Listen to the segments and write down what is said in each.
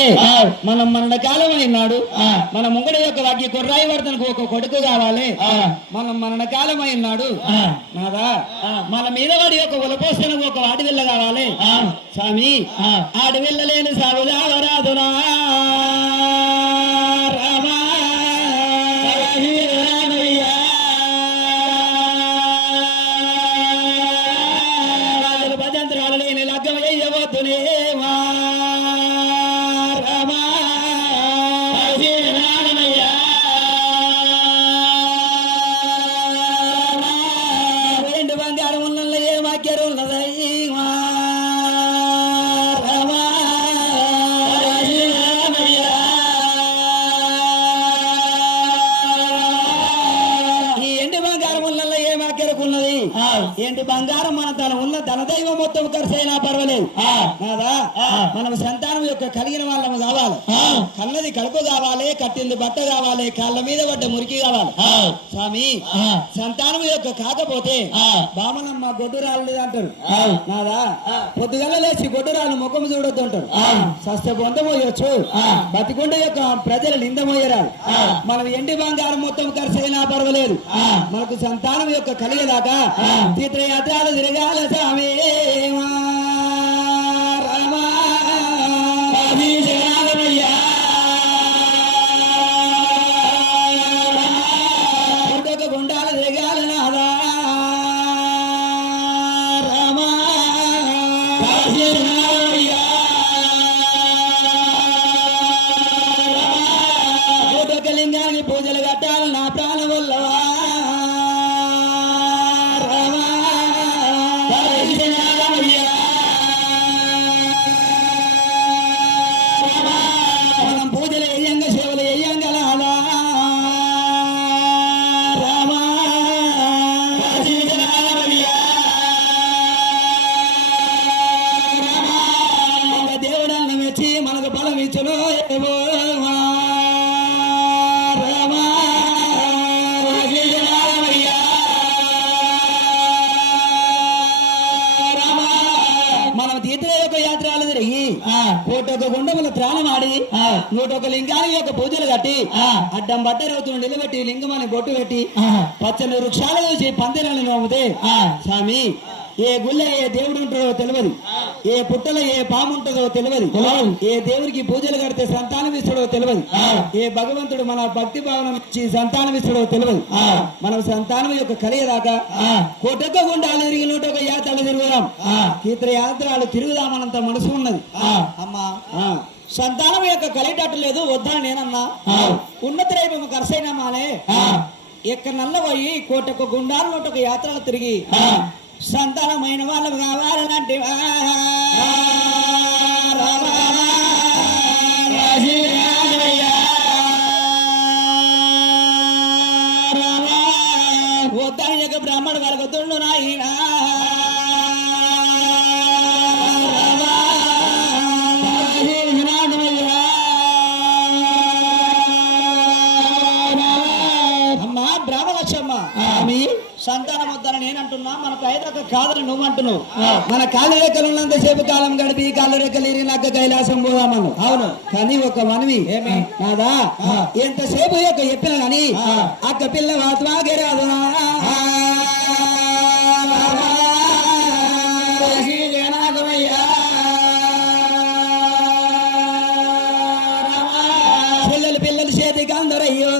కాకపోతే మనం మన కాలం అయినాడు మన ముంగడ యొక్క వాక్య కొర్రాయి వర్ధనకు ఒక కొడుకు కావాలి మనం మన కాలం అయినాడు నాదా మన మీద వాడి యొక్క ఉలపోసనకు ఒక వాడి వెళ్ళ కావాలి స్వామి ఆడి వెళ్ళలేని సాగుదావరాదునా ఏంటి బంగారం మన తన ఉన్న ధనదైవం మొత్తం ఖర్చు అయినా పర్వాలేదు కాదా మనం సంతానం యొక్క కలిగిన వాళ్ళము కావాలి కన్నది కడుపు కావాలి కట్టింది బట్ట కావాలి కాళ్ళ మీద పడ్డ మురికి కావాలి స్వామి సంతానం యొక్క కాకపోతే బామనమ్మ గొడ్డు రాలేదు అంటారు నాదా పొద్దుగల లేచి గొడ్డు రాళ్ళు ముఖం చూడొద్దు అంటారు సస్త పొందమోయొచ్చు బతికుండ యొక్క ప్రజలు నిందమోయరాలు మనం ఎండి బంగారం మొత్తం ఖర్చు అయినా పర్వాలేదు మనకు సంతానం యొక్క కలిగేదాకా తీర్థయాత్రలు తిరగాల స్వామి గుండాలు తిరగాల నాదా లింగానికి పూజలు కట్టాలి నా ప్రాణం వల్లవా కోటొక గుండముల త్రాణం ఆడి 101 లింగానికి యొక్క పూజలు కట్టి అడ్డం బట్ట రౌతును నిలబెట్టి లింగమని బొట్టు పెట్టి పచ్చని వృక్షాలు చూసి పందిరాలను నోమితే స్వామి ఏ గుళ్ళ ఏ దేవుడు ఉంటాడో తెలియదు ఏ పుట్టలో ఏ పాము ఉంటుందో తెలియదు ఏ దేవుడికి పూజలు కడితే సంతానం ఇస్తాడో తెలియదు ఏ భగవంతుడు మన భక్తి భావన ఇచ్చి సంతానం ఇస్తాడో తెలియదు మనం సంతానం యొక్క కలిగేదాకా కోటొక్క గుండాలు తిరిగి 101 యాత్రలు తిరుగుదాం తీర్థయాత్రలు తిరుగుదామనంత మనసు ఉన్నది అమ్మా సంతానం యొక్క కలిగేటట్టు లేదు వద్దని నేనన్నా ఉన్నత రేపు ఖర్చైనా మానే ఎక్కడ నల్ల పోయి కోటొక్క గుండాలు 101 యాత్రలు తిరిగి సంతానమైన వాళ్ళు కావాలంటే వద్దని యొక్క బ్రాహ్మణుడు కలుగుతుండు నాయన అమ్మా బ్రాహ్మణలక్ష్మ సంతానం వద్దని నేను అంటున్నా మన పైదక కాదని నువ్వు అంటున్నావు మన కాళ్ళు రెక్కలు ఉన్నంతసేపు కాలం గడిపి కాళ్ళు రెక్కలు ఇరినాక కైలాసం పోదామను అవును కానీ ఒక మనవి నాదా ఎంతసేపు యొక్క చెప్పిన కానీ అక్క పిల్ల వాత్మాగే రాదు పిల్లలు పిల్లలు చేతికి అందరయ్యో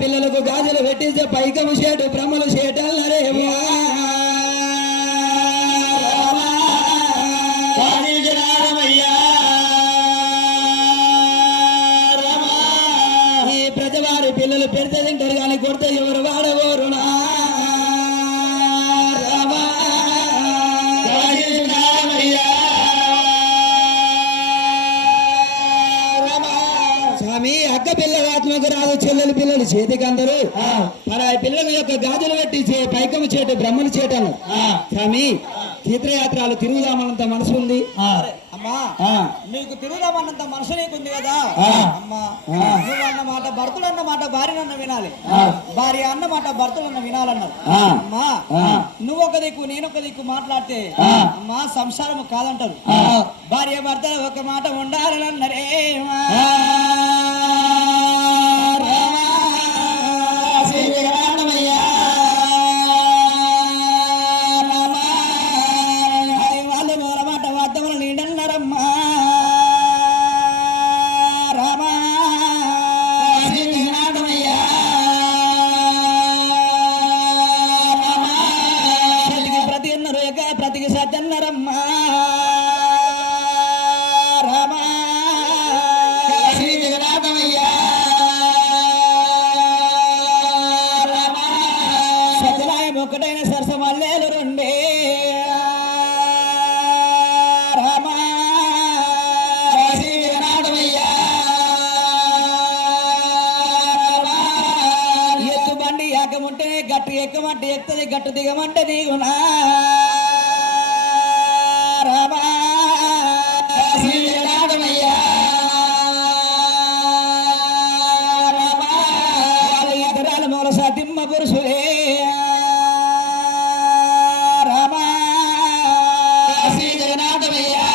పిల్లలకు గాజులు పెట్టిస్తే పైకము షేటు బ్రహ్మలు షేటల్లరేమో ఈ ప్రజవారి పిల్లలు పెడితే తింటారు కానీ కొడితే ఎవరు వాడబోరునా స్వామి అక్క పిల్ల ఆత్మకు రాదు చెల్లెలు పిల్లలు చేతికి అందరూ పరాయి పిల్లల యొక్క గాజులు పెట్టి పైకము చేటు బ్రహ్మలు చేటాను స్వామి తీర్థయాత్రలు తిరుగుదామన్నంత మనసు ఉంది అమ్మా నీకు తిరుగుదామన్నంత మనసు నీకుంది కదా అమ్మా. నువ్వు అన్నమాట భర్తలు అన్నమాట భార్యనన్న వినాలి, భార్య అన్నమాట భర్తలన్న వినాలన్నారు. అమ్మా నువ్వు ఒక దిక్కు నేను ఒక దిక్కు మాట్లాడితే అమ్మా సంసారం కాదంటారు. భార్య భర్తలు ఒక మాట ఉండాలని అన్నరే. ప్రతికి సజ్జన్నరమ్మా రామా శ్రీ జగన్నాథమయ్యా సత్యనాయం ఒకటైన సరసమల్లేలు రెండే రామా శ్రీ జగన్నాథమయ్యా ఎత్తు బండి ఎక్కముంటేనే గట్టు ఎక్కమంటే ఎక్కుతుంది, గట్టు దిగమంటే దిగునా దిమ్మ పురుషులే రామా శ్రీ జగన్నాథమయ్యా.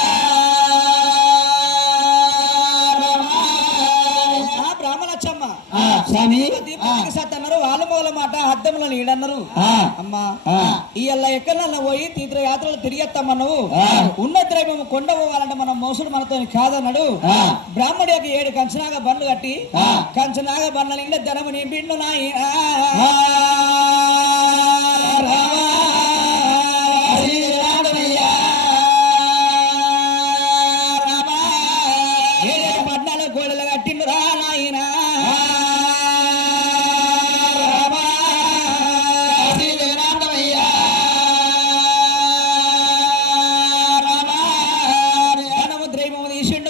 బ్రాహ్మణచ్చమ్మ దీపానికి సత్ అన్నారు, వాళ్ళ మొగల మాట అద్దముల నీడన్నారు. అమ్మా ఇయ్యల్ల ఎక్కడన్నా పోయి తీర్థయాత్రలు తిరిగేస్తామన్నావు, ఉన్న ద్రైవము కొండ పోవాలంటే మనం మోసుడు మనతో కాదన్నాడు. బ్రాహ్మడి యొక్క 7 కంచనాగ బండ్లు కట్టి కంచనాగ బండ్ల నిండా ధనము నింపిండు నాయనా. పద్నాలుగు గోడలు కట్టిండు రా నాయనా.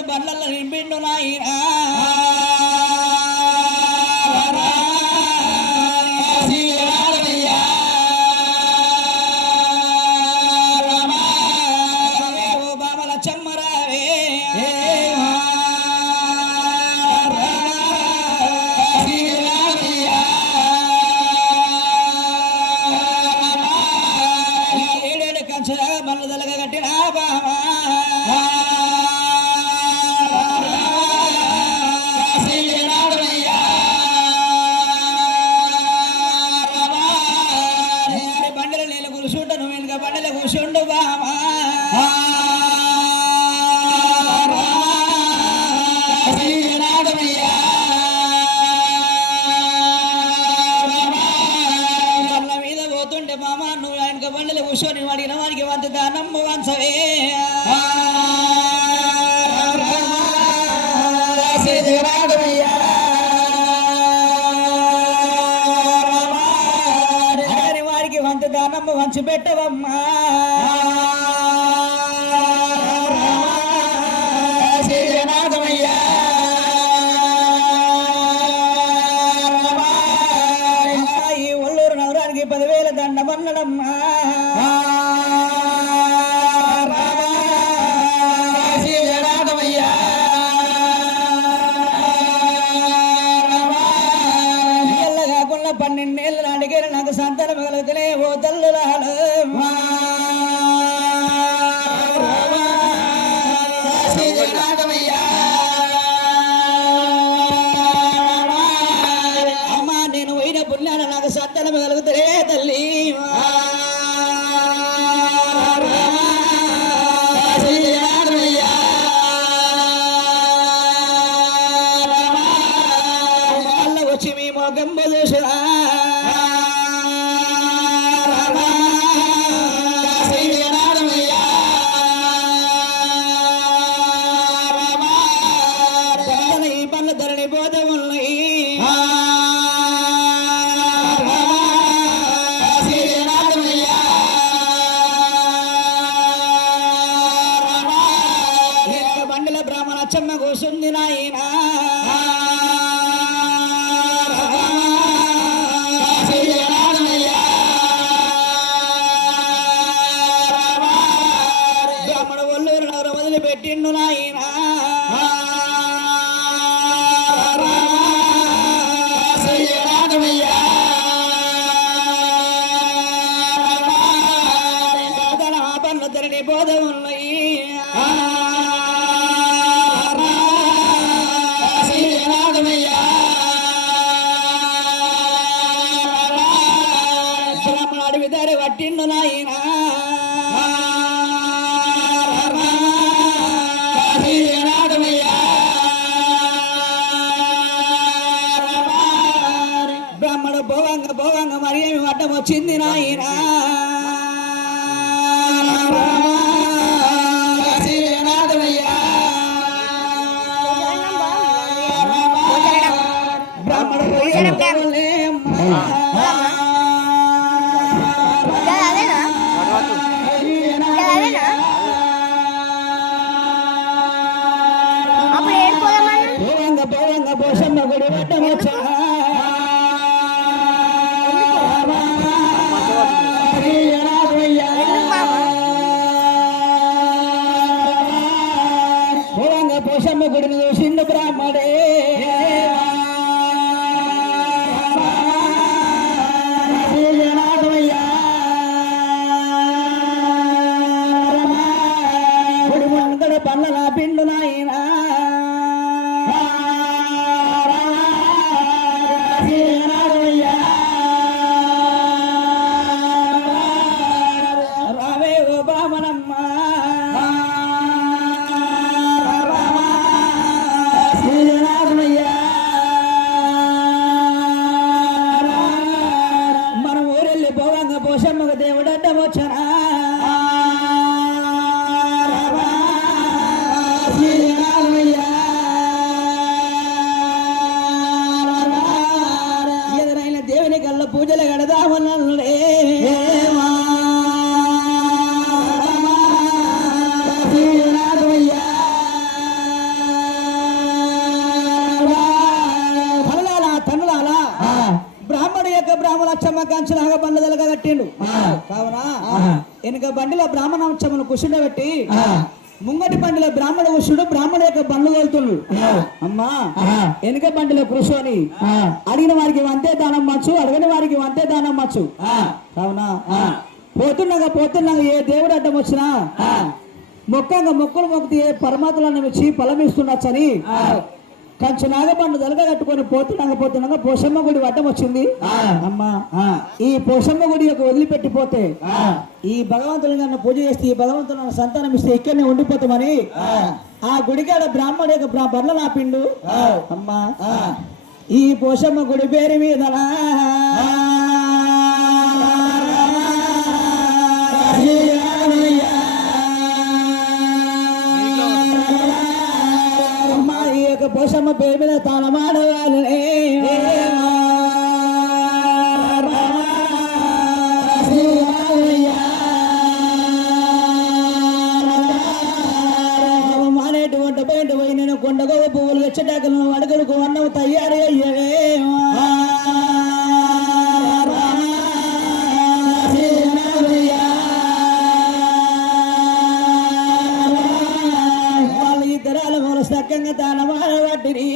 బండ్లలో నింపిండు నాయనా. ఓ బామల చెమ్మరావే ఏడేడు కంచెల బండ్లు దలగ కట్టిన బామా బండల నీళ్ళు కూర్చుంటాను, వెనుక బండల కూర్చుండు బామా. బండ్ల మీద పోతుంటే మామ నువ్వు వెనుక బండల కూర్చొని అడిగిన వాడికి వంత దానమ్మ వంచవే. వారికి వంత దానమ్మ వంచి పెట్టవమ్మా. ఈ ఒల్లూరు నగరానికి 10,000 దండమన్నడమ్మా. కాకుండా 12 ఏళ్ళ నాటికే నాకు సంతానం మిగలుగుతూనే ఓ తల్లులాలు. అమ్మా నేను పోయిన పుణ్యాన నాకు సంతానం మిగలుగుతూనే తల్లి. వచ్చి మీ మొగంబ చూసా ఈ పనుల ధరణి పోతే ఉన్నాయి. బండల బ్రాహ్మణచ్చమ్మ కూర్చుంది నాయనా. అడవి దారి పట్టిండు నాయనా బ్రాహ్మణ భోగంగా మరి ఏమి వడ్డం వచ్చింది నాయనా బ్రాహ్మణ భోగంగా పోషమ్మ గుడి వడ్డం వచ్చా పోషమ్మ గుడిని చూసిండు బ్రాహ్మడే గుడి ముంగడ పళ్ళ పిండు నాయనా రావే ఓ బ్రాహ్మణమ్మ మనం ఊరెళ్ళి పోవంగ పోషమ్మకు దేవుడు అడ్డం వచ్చనా ఎదురైన దేవుని కళ్ళ పూజలు గడదామన్నాడే బ్రాహ్మణు యొక్క బ్రాహ్మణక్షమ్మ కంచులాగా బండదలుగా కట్టిండు కావున వెనుక బండిలో బ్రాహ్మణక్షమ్మను కుషుండబెట్టి ముంగటి బండిలో బ్రాహ్మణ కుషుడు బ్రాహ్మణ యొక్క బండ్లు వెళ్తుండు అమ్మా వెనుక బండిలో కూర్చొని అడిగిన వారికి వంతే దానం మచ్చు అడగని వారికి వంతే దానం మచ్చు కావున పోతున్నాగా ఏ దేవుడు అడ్డం వచ్చినా మొక్కులు మొక్కితే ఏ పరమాత్మలను వచ్చి ఫలమిస్తుండొచ్చని కంచు నాగబండు దలగా కట్టుకొని పోతున్నాగా పోషమ్మ గుడి వడ్డం వచ్చింది అమ్మా ఈ పోషమ్మ గుడి యొక్క వదిలిపెట్టిపోతే ఈ భగవంతుని నన్ను పూజ చేస్తే ఈ భగవంతుడు నన్ను సంతానం ఇస్తే ఇక్కడనే ఉండిపోతామని ఆ గుడికాడ బ్రాహ్మణుడు యొక్క బర్ల నాపిండు అమ్మా ఈ పోషమ్మ గుడి పేరు మీద పోషమ్మ పేరు మీద తాళమాడవాళ్ళే మానేటువంటి పోయి నేను కొండగో పువ్వులు వచ్చేటాకలను అడుగులకు అన్నం తయారు అయ్యవే వాళ్ళ ఇద్దరాల మొదలు సక్కంగా తాళమాడబట్టిరి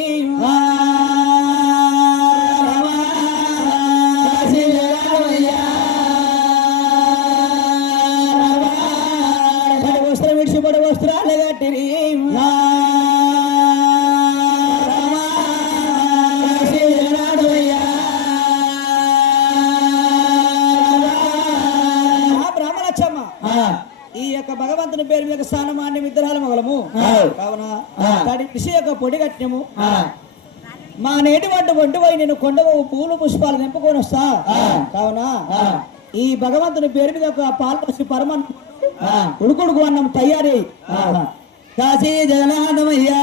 వస్త్రం విడిచి పడి వస్త్రాలు కట్టిరి బ్రాహ్మణచ్చమ్మ ఈ యొక్క భగవంతుని పేరు మీద స్థానమాన్ని విగ్రహాల మొగలము కావున దాని విషయ యొక్క పొడి కట్టినము మా నేటి వంట పోయి నేను కొండకు పూలు పుష్పాలు నింపుకొని వస్తా కావున ఈ భగవంతుని పేరు మీద ఒక పాలు పసి పరమాన్నం ఉడుకుడుకు అన్నం తయారీ కాశీ జగన్నాథమయ్యా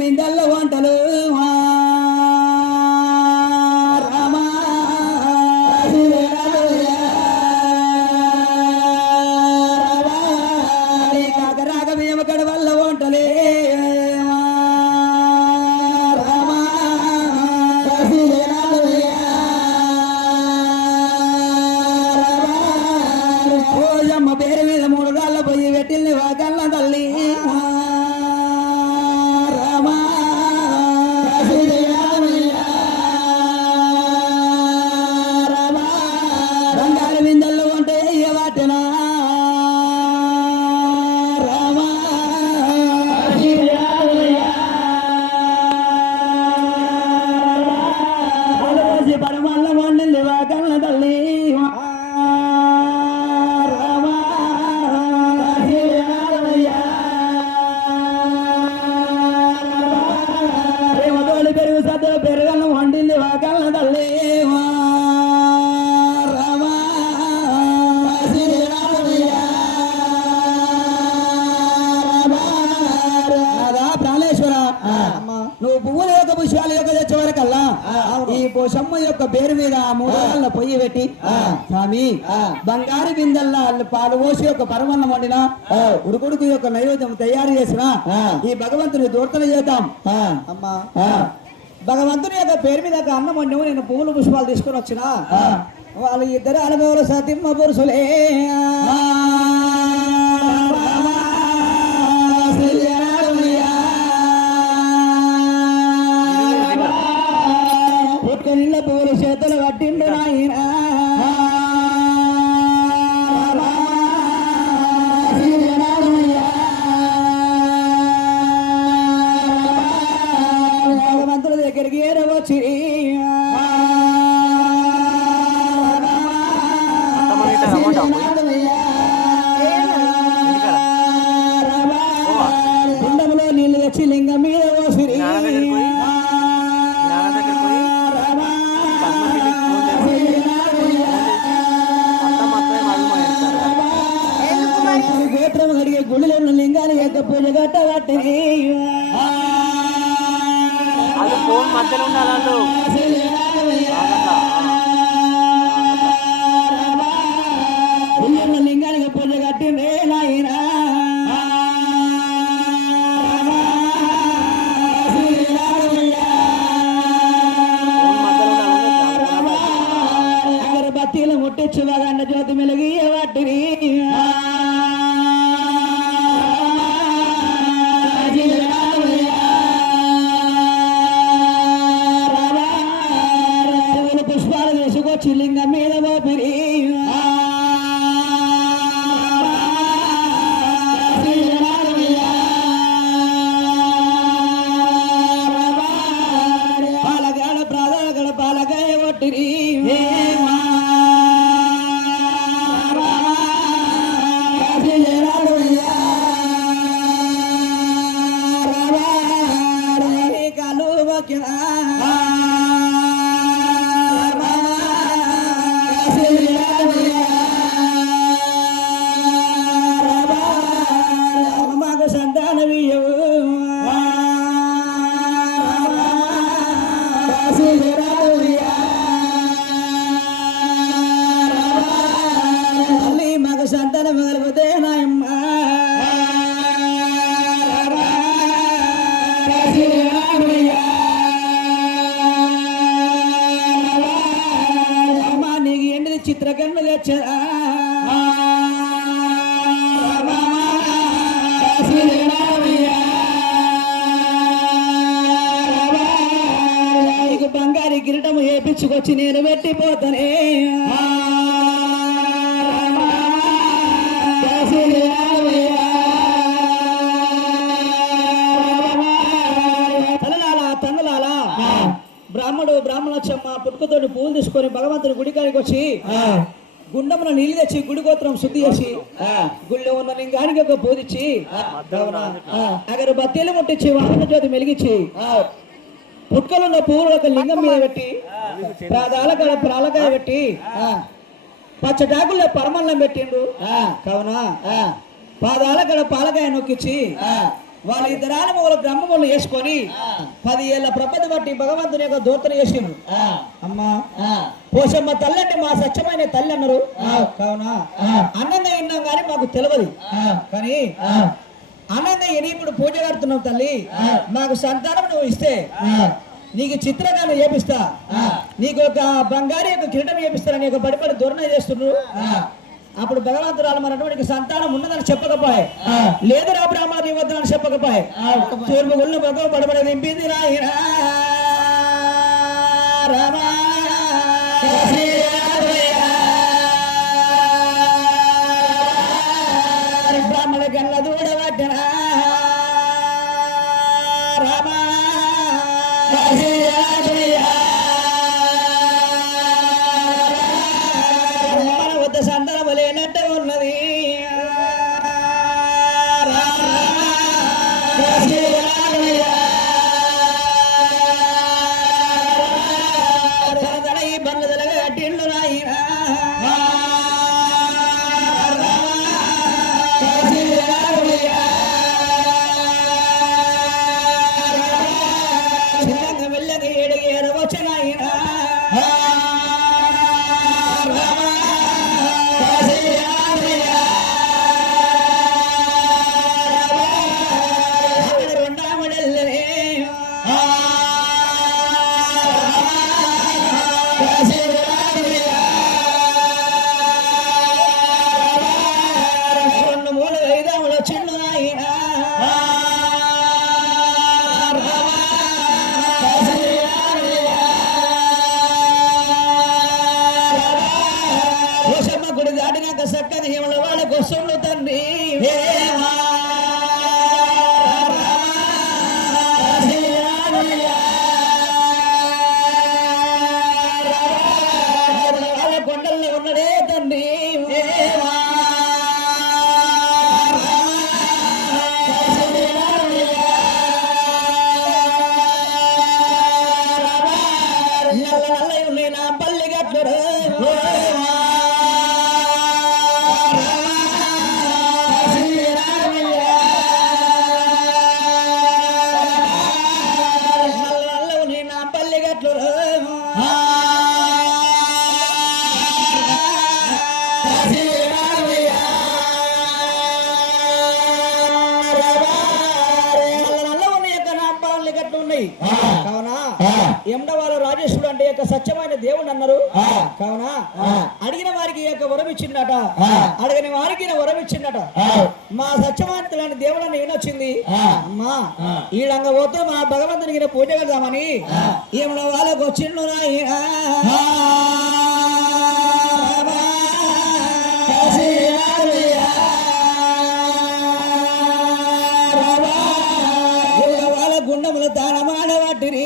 మిందల్ల వంటలు కాకరాక బియ్యం కడ వల్ల వంటలే పోషమ్మ యొక్క పేరు మీద 3 గంటల పొయ్యి పెట్టి స్వామి బంగారు బిందెల్లా పాలు పోసి యొక్క పరమన్నం వండిన ఉడుకుడుకు యొక్క నైవేద్యం తయారు చేసిన ఈ భగవంతుని దూర్తన చేద్దాం. అమ్మా భగవంతుని యొక్క పేరు మీద ఒక అన్నం వండి నేను పువ్వులు పుష్పాలు తీసుకొని వచ్చిన వాళ్ళు ఇద్దరు అనుభవాలు సతిమ్మ పురుషులే. పుట్టుకున్న పువ్వులు చేతులు పట్టిండు నాయన భగవంతుల దగ్గరికి ఏరవచ్చి గుండంలో నీళ్ళు తెచ్చి లింగం మీద పోసిరి గోత్రం కడిగే గుడిలో ఉన్న లింగాన్ని యొక్క పూజ గట్ట కట్టిరి. లింగానికి పూజ కట్టిండే నాయనా బత్తీలు ముట్టించు బాగా జ్యోతి మెలిగి వాటిని పుష్పాలు తీసుకొచ్చి లింగం మీద పోపిరి పాలగాడ ప్రాధాగడ పాలకాయ కొట్టిరి మాకు సంతానమీయవు మళ్ళీ మాకు సంతానం కలిగితే నాయమ్మ అమ్మా నీకు ఎండిది చిత్రకన్ను తెచ్చదా నీకు బంగారు కిరీటము వేపించుకొచ్చి నేను పెట్టిపోతానే తనలాలా బ్రాహ్మడు బ్రాహ్మణోత్సమ్మ పుట్టుకతోటి పూలు తీసుకొని భగవంతుని గుడికాడికి వచ్చి గుండంలో నీళ్ళు తెచ్చి గుడి గోత్రం శుద్ధి చేసి గుళ్ళో ఉన్న లింగానికి ఒక పూజించి అక్కడ బత్తీలు ముట్టించి వాహన జ్యోతి మెలిగించి పుట్టుకలున్న పువ్వులు ఒక లింగం మీద పెట్టి ప్రాలకాయ పెట్టి పచ్చటాకుల్లో పరమన్నం పెట్టిండు కావున పాదాల కడ పాలకాయ నొక్కించి వాళ్ళ ఇద్దరాలు మొగలు బ్రహ్మములు వేసుకొని 10 ఏళ్ళ ప్రపంచ బట్టి భగవంతుని యొక్క దూతను చేసిండు. అమ్మా పోషమ్మ తల్లి అంటే మా సత్యమైన తల్లి అన్నారు కావున అన్నంగా విన్నాం కానీ మాకు తెలియదు కానీ అన్నంగా విని ఇప్పుడు పూజ కడుతున్నావు తల్లి మాకు సంతానం నువ్వు ఇస్తే నీకు చిత్రకాన్ని చేపిస్తా నీకు ఒక బంగారు యొక్క కిరీటం చేపిస్తానని ఒక బడిపడి ధోరణ చేస్తున్నారు. అప్పుడు భగవంతురాలు మనటువంటి సంతానం ఉన్నదని చెప్పకపోయి లేదు రా బ్రాహ్మణ నీ వద్దని చెప్పకపోయి తూర్పు గుళ్ళు భగవ పడబడి నింపింది రాయినా రామా బ్రాహ్మణ గల్ల దూడబడ్డనా రామా వద్ద సంతానం లేనట్టు ఉన్నది ఈ బండ్లదలగా కట్టిండు నాయనా తండ్రి కొండల్లో ఉన్నడే తండ్రి నా పల్లి గట్లు నా పల్లి గట్లు ఉన్నాయి కావున ఎండవాళ్ళ రాజేశ్వరుడు అంటే యొక్క సత్యమైన దేవుడు అన్నారు కావున అడిగిన వారికి యొక్క వరం ఇచ్చిందట అడగని వారికి వరం ఇచ్చిందట మా సత్యవంతులైన దేవుడు అని ఏనొచ్చింది అమ్మా ఈడంగా పోతే మా భగవంతునికి పూజ కడదామని ఏమో వాళ్ళకు వచ్చిండు గుండముల తాళమాడబట్టిని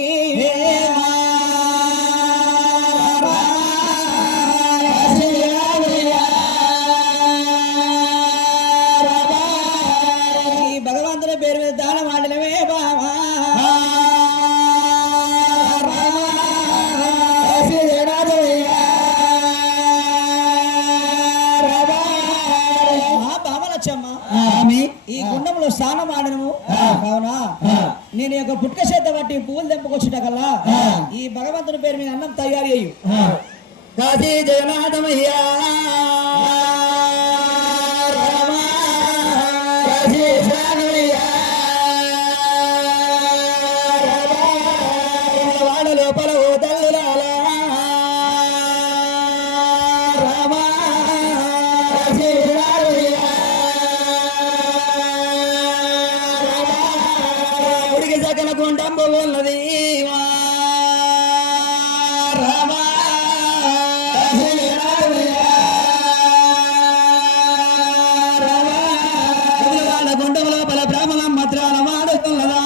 భగవంతుని పేరు మీద దానం ఆడలమే బామా బామలచ్చమ్మ ఈ గుండంలో స్నానం ఆడను కావున నేను యొక్క పుట్క చేత బట్టి పువ్వులు తెంపుకొచ్చుట కల్లా ఈ భగవంతుని పేరు మీద అన్నం తయారు అయ్యి కాశీ జగన్నాథమయ్యా వాడ లోపల ఓ తల్లులాలా సకల గుండంబు ఉన్నది వాళ్ళ గుండం లోపల బ్రాహ్మణ మద్రాల వాడుతున్నదా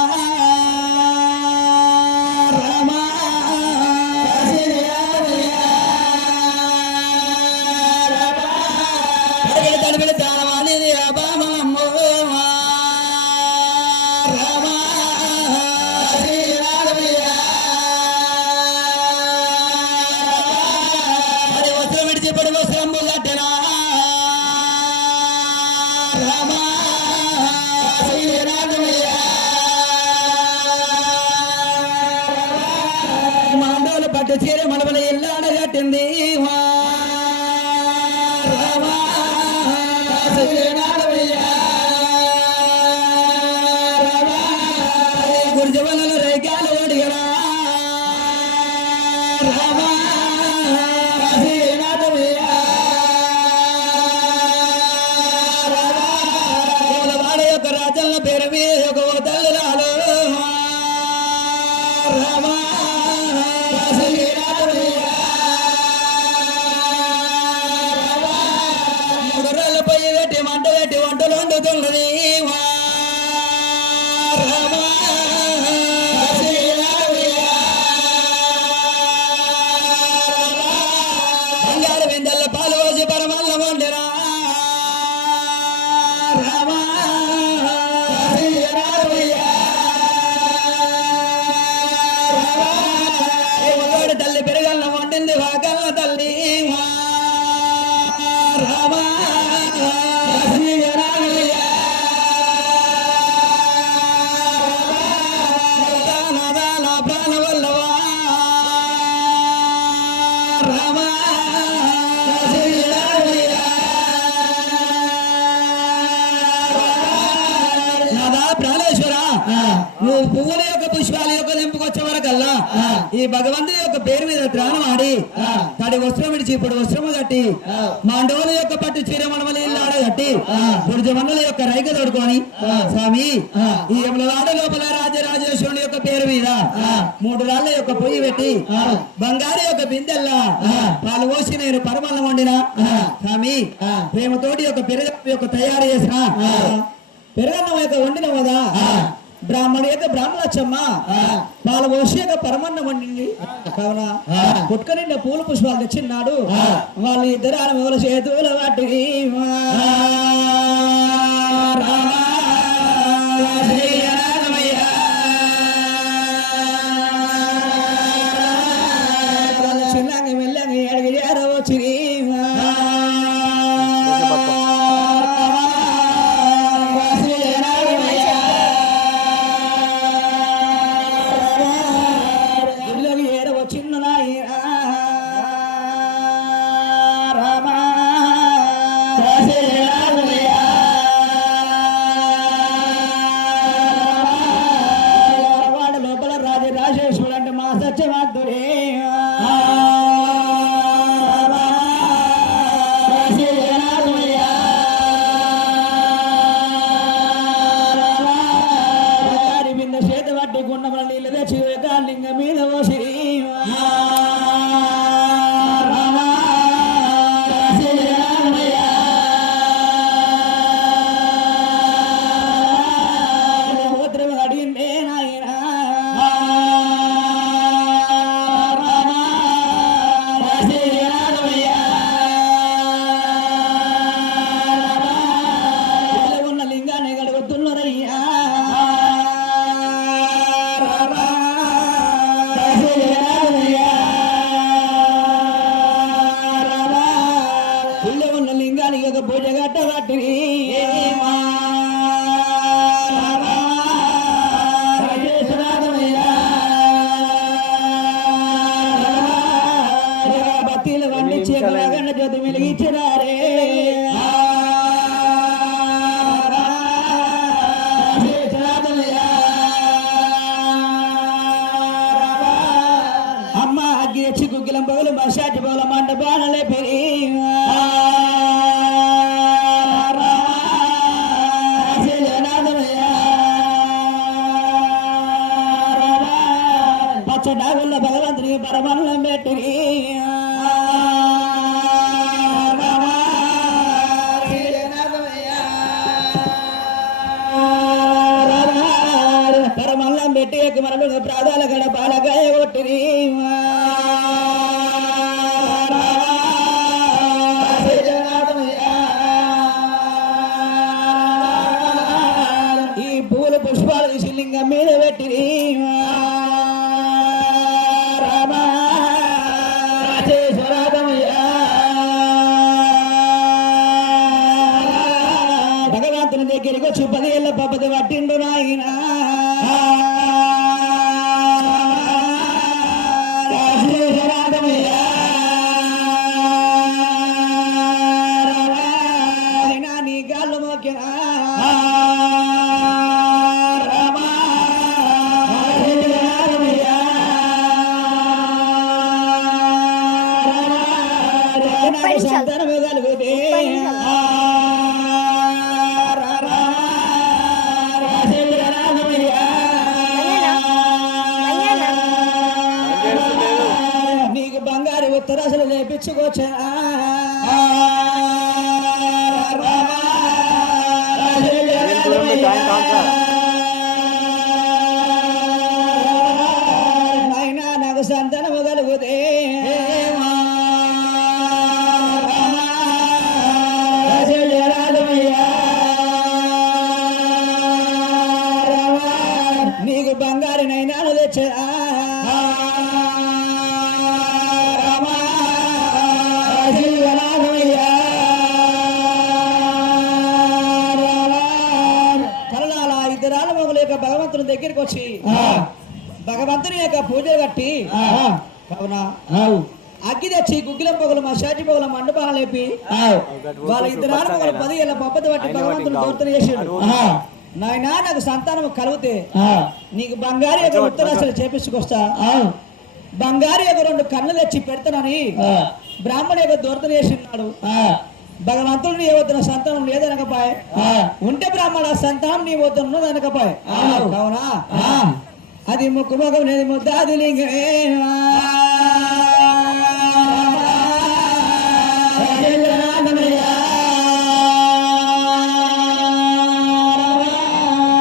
తడిపిడి తాళమానేది ఆ బామలమ్మో పడి వస్త్రంబు కట్టెనా మాండవులు పట్టు చీర మడవల ఇల్లాడ కట్టింది గురుజవలలో రైకాలు అడిగరా వాడ యొక్క రాజన్న పేరు మీద ఒక తల్లి రాలు మూడు రోజుల పొయ్యి పెట్టి మంట పెట్టి వంటలు వండుతున్నది బంగారు బిందెల్ల పాలు పోసి పరమల్ల వండిరా తల్లి పెరగల్ల వండింది వాకల్ల తల్లి ప్రాణ వల్లవా నాదా ప్రాణేశ్వర నువ్వు పువ్వుల యొక్క పుష్పాల యొక్క నింపుకొచ్చే వరకల్లా ఈ భగవంతుని యొక్క పేరు మీద త్రాణం ఆడి నాడి వస్త్రం విడిచి ఇప్పుడు వస్త్రము కట్టి మాండవుల యొక్క పట్టు చీరమణమలి ఇల్లాడ కట్టి గురుజమన్నల యొక్క రైక తోడుకొని స్వామి ఈ యములవాడ లోపల రాజరాజేశ్వరుని యొక్క పేరు మీద 3 రాళ్ళ యొక్క పొయ్యి పెట్టి బంగారు యొక్క బిందెల్లా పాలు పోసి నేను పరమన్నం వండిన స్వామి ప్రేమతోటి యొక్క పెరుగన్నం యొక్క తయారు చేసిన పెరుగన్నం యొక్క వండిన కదా బ్రాహ్మణి యొక్క బ్రాహ్మణచ్చమ్మ పాల పోసి యొక్క పరమన్నం వండింది కావున పుట్టుక నిండా పూలు పుష్పాలు తెచ్చిన్నాడు వాళ్ళు ఇద్దరు ఆమె చేతుల వాటి చిల్లంగి మెల్లంగి అడిగి చేరవచ్చు లింగ మీద అడిగిందే నాయన ఉన్న లింగాన్ని గడుగుతున్నారయ్యా ఉన్న లింగానికి ఒక పూజ కట్టబట్టి భక్తిలు వండి చేతులగండ జ్యోతి వెలిగించినారే అమ్మ అగ్గి వచ్చి గుగ్గిలం పగులు మసాటి పగుల మండపాలలే పెరి పచ్చడాగుల్ల భగవంతుని పరమన్నం పెట్టి పరమన్నం పెట్టి మనకు ప్రాధాల గడ పాలకాయ కొట్టిరి ఈ పూల పుష్పాలు తీసి లింగం మీద పెట్టిరి భగవంతుని దగ్గరికి వచ్చి 10 ఏళ్ళ పబ్బది పట్టిండు నాయన నీ గాళ్ళు మోకినా సంతానము కలుగుతే నీకు బంగారు ఉత్తరాసులు లేపించుకోవచ్చా నాయనా నాకు సంతానము కలుగుతే నీకు బంగారు నైనాలు తెచ్చా కలనాల ఇద్దరాల మొగలు యొక్క భగవంతుని దగ్గరికి వచ్చి భగవంతుని యొక్క పూజ కట్టి అవునా అగ్గి తెచ్చి గుగ్గిలం పొగలు మసాజి పొగల మండపాలు లేపి వాళ్ళ ఇద్దరాల మొగలు 10 ఏళ్ళ పబ్బతి పట్టి భగవంతుని దౌర్తం చేసాడు నాయనా నాకు సంతానం కలిగితే నీకు బంగారు యొక్క ఉత్తరాశలు చేపించుకొస్తా బంగారు యొక్క 2 కళ్ళు తెచ్చి పెడతానని బ్రాహ్మణ యొక్క దూరత చేసినాడు. భగవంతుడు నీ వద్దున సంతానం లేదనకపాయ్, ఉంటే బ్రాహ్మణ సంతానం నీ వద్ద ఉన్నదనకపాయ్. అవునా? అది ముక్కు ముఖం లేదు ముద్దాది లింగమే.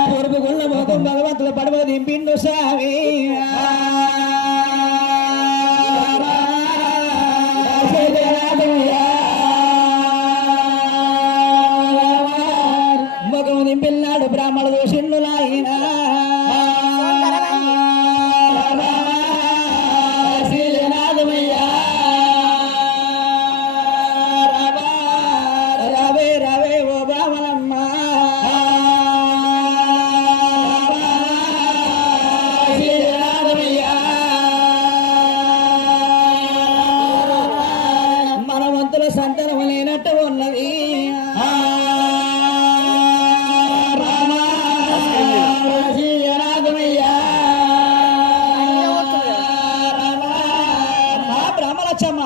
పూర్వగుళ్ళ ముఖం భగవంతుల పడవ దింపిండు స్వామి. ముఖం దింపిల్లాడు బ్రాహ్మణ దోషిండు లాయినా. రావే రావే ఓ బ్రాహ్మణమ్మ, మన వంతుల సంతానం లేనట్టు ఉన్నది. బ్రాహ్మణచ్చమ్మ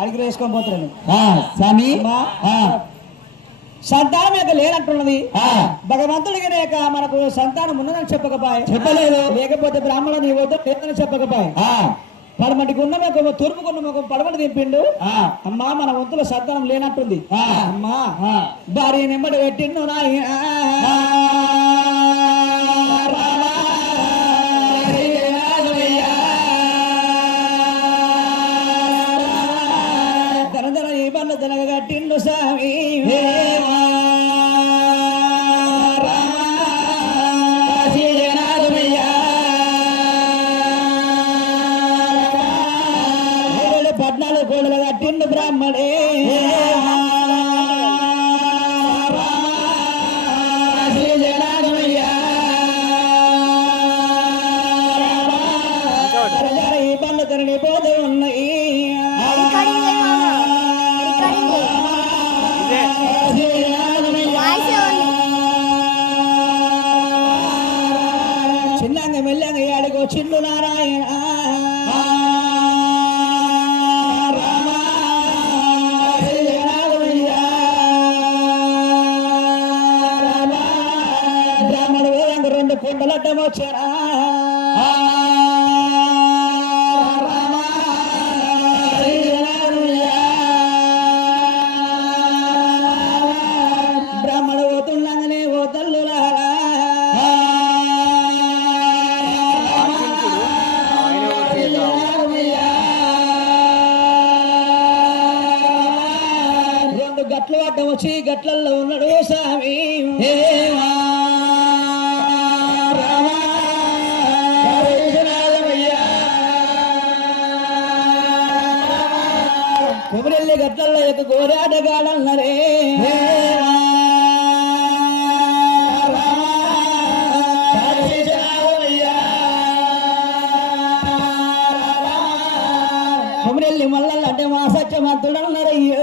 అడిగి వేసుకొని పోతున్నాను స్వామి. సంతానం యొక్క లేనట్టున్నది. భగవంతుడికి మనకు సంతానం ఉన్నదని చెప్పకపాయ్, చెప్పలేదు. లేకపోతే బ్రాహ్మణ నీ వద్ద లేదని చెప్పకపాయ్. పడమటికి ఉన్న మొక్కం తూర్పుకున్న మొక్కం పడమటి దింపిండు. అమ్మా మన వంతుల సంతానం లేనట్టుంది. అమ్మా భార్య నిమ్మడి పెట్టిండు నాయన. ధనధన ఈ బండ జనగ కట్టిండు స్వామి. పద్నాలుగు కోడలు కట్టిండు బ్రాహ్మడే. ఈ బండ్ల తరలి పోతూ ఉన్నాయి. చిన్నంగా మెల్లంగా ఏడకో చిన్ను నారాయణ. బ్రాహ్మణ వేదంగా 2 కుండలడ్డం వచ్చారా. బ్రాహ్మణ పోతుండగానే ఓ తల్లులారా, రెండు గట్లు అడ్డం వచ్చి గట్లల్లో ఉన్నాడు స్వామి. కుమరెల్లి గట్లల్లో యొక్క గోరాటగాడన్నరే. కుమరెల్లి మల్లల్ అంటే మా సత్యమంతుడన్నరయ్యో.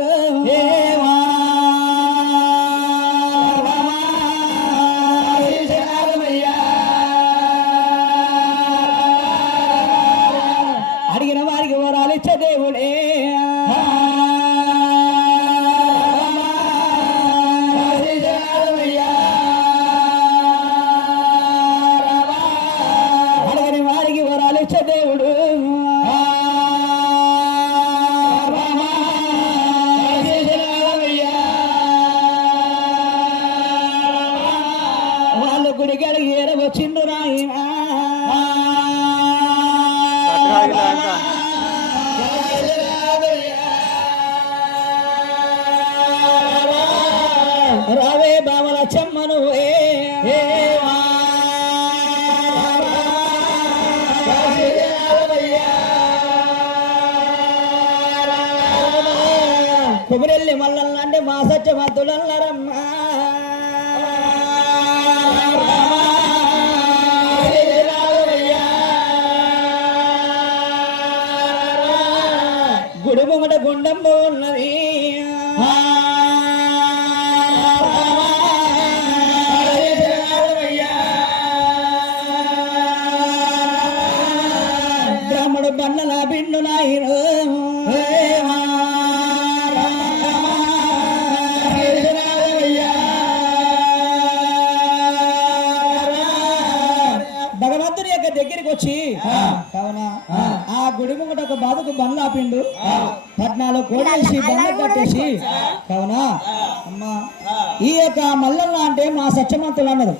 అడిగిన వారికి వరాలు ఇచ్చే దేవుడే. అడిగిన వారికి వరాలు ఇచ్చే దేవుడు. వాళ్ళు గుడికి అడిగి ఏరవచ్చిండు నాయన. రావే బామల చెమ్మను కుమరెల్లి మల్లన్న అంటే మా సత్యమంతుడన్నారమ్మా. గుడి ముంగట గుండంబు ఉన్నది. బండ్లు ఆపిండు పట్నాలు కోడేసి బండ్లు కట్టేసి కావున అమ్మా ఈ యొక్క మల్లన్న అంటే మా సత్యమంతులు అన్నారు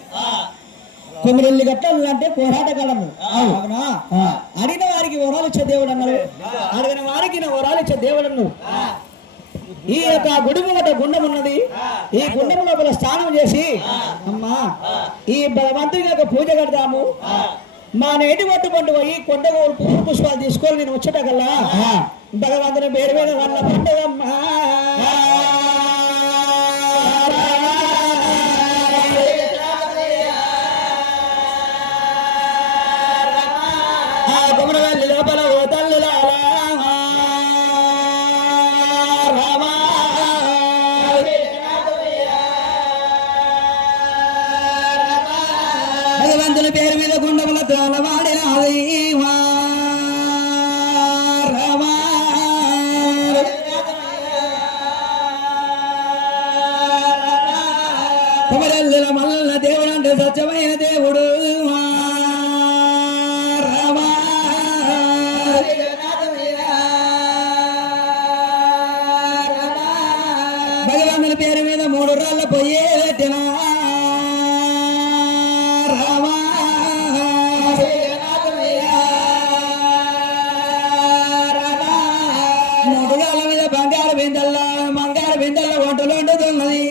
కొమ్మిరెల్లి గట్టలు అంటే పోరాటగాళ్ళు అవునా అడిగిన వారికి వరాలు ఇచ్చే దేవుడు అన్నారు అడిగిన వారికి వరాలు ఇచ్చే దేవుడు అన్నారు ఈ యొక్క గుడి ముంగట గుండం ఉన్నది ఈ గుండం లోపల స్నానం చేసి అమ్మా ఈ భగవంతుని యొక్క పూజ కడదాము మా నేటి పట్టుకుంటూ పోయి కొండ పూల పుష్పాలు తీసుకొని నేను వచ్చేటగల్లా భగవంతుని పేరు మీద వాళ్ళ పండుగమ్మా కొమరవెల్లి లోపల ఓ తల్లి భగవంతుని పేరు మీద గుండముల తోలవాడినాది కొమరల్లిల మల్లన్న దేవుడు అంటే సత్యమైన దేవుడు భగవంతుని పేరు మీద 3 రాళ్ళ పొయ్యే పెట్టిన మూడు రాళ్ళ మీద బంగారు బిందెల్ల వంటలు వండుతున్నది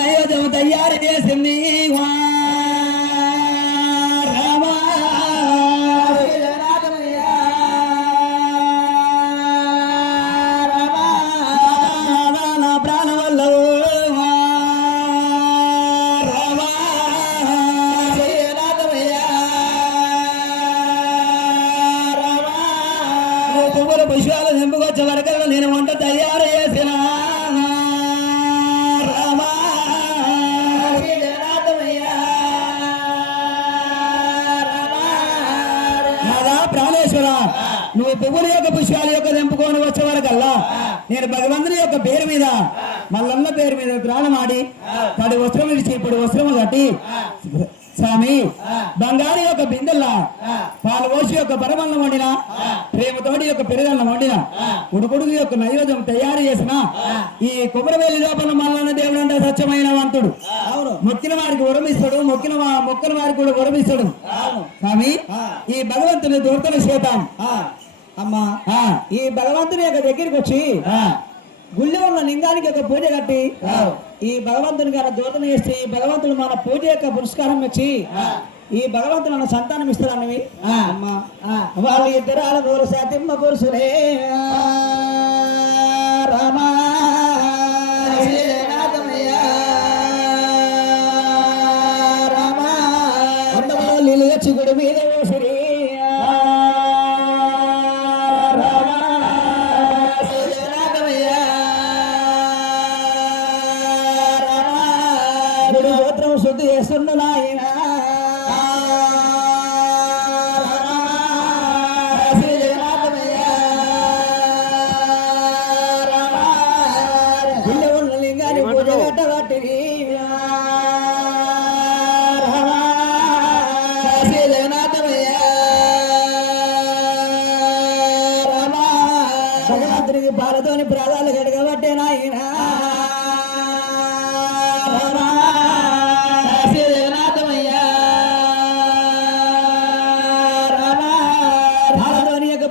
నైవేద్యం తయారు చేసింది పుష్పాలు నింపుకొచ్చే వరకు నేను వంట తయారు చేసిన ప్రాణేశ్వర నువ్వు పువ్వుల యొక్క పుష్పాల యొక్క నింపుకొని వచ్చే వరకల్లా నేను భగవంతుని యొక్క పేరు మీద మల్లన్న పేరు మీద ప్రాణమాడి తడి వస్త్రం విడిచి ఇప్పుడు వస్త్రము కట్టి స్వామి బంగారు యొక్క బిందెల్లా పాలు పోసి యొక్క పరమన్నం వండిన ప్రేమతోటి యొక్క పెరుగన్నం వండిన ఉడుకుడుగు యొక్క నైవేద్యం తయారు చేసిన ఈ కొమరవెల్లి లోపల మల్లన్న దేవుడు అంటే స్వచ్ఛమైన వంతుడు అవును మొక్కిన వారికి వరమిస్తాడు మొక్కల వారికి కూడా వరమిస్తాడు స్వామి ఈ భగవంతుని దూర్తన చేతాం అమ్మా ఈ భగవంతుని యొక్క దగ్గరికి వచ్చి గుళ్ళో ఉన్న లింగానికి ఒక పూజ కట్టి ఈ భగవంతుని గారి దూతన చేసి భగవంతుడు మన పూజ యొక్క పురస్కారం ఇచ్చి ఈ భగవంతుడు మన సంతానం ఇస్తారన్నవి అమ్మా వాళ్ళు 2 నూరు శాతిమ్మ పురుషులే రామా నీళ్ళు తెచ్చి గుడి మీద వేసిరి శుద్ధి చేస్తుండ నాయన లింగాన్ని పూజ కట్టబట్టి భగవంతునికి పాలతోని ప్రాణాలు గడగబట్టే నాయన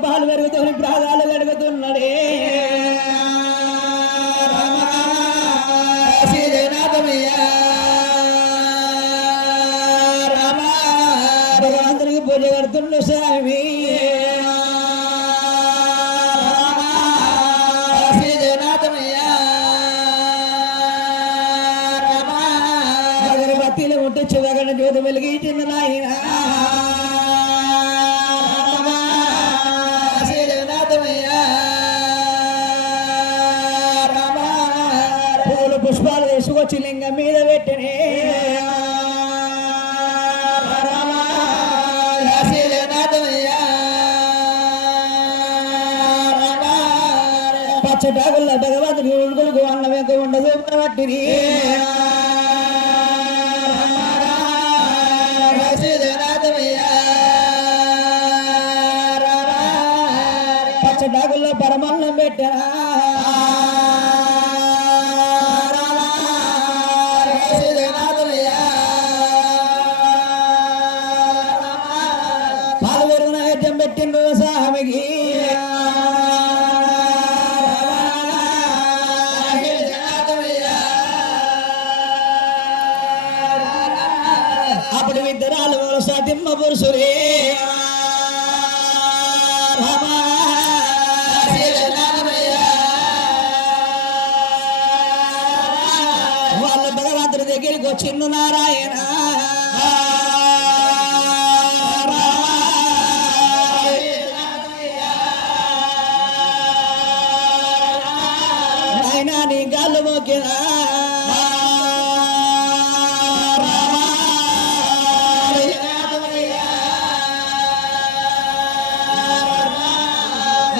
పాలు పెరుగుతోని ప్రాణాలు గడుగుతున్నాడే భగవంతునికి పూజ కడుతుండు స్వామి భక్తిలో ఉంటే చివగడ జ్యోతి వెలిగించింది నాయన పుష్పాలు వేసుకొచ్చి లింగం మీద పెట్టనే పచ్చటాకుల్లో భగవంతుడి ఉడుకులకు అన్నం ఎంత ఉండదు పట్టిరి పరమన్నం పెట్టరా పాలు పెరుగు నైవేద్యం పెట్టిండ్రు స్వామికి అప్పుడు విద్యరాలు సతిమ్మ పురుషులే వాళ్ళ భగవంతుడి దగ్గరికి వచ్చిండు నారాయణ నాయనా నీ గాళ్ళు మోకినా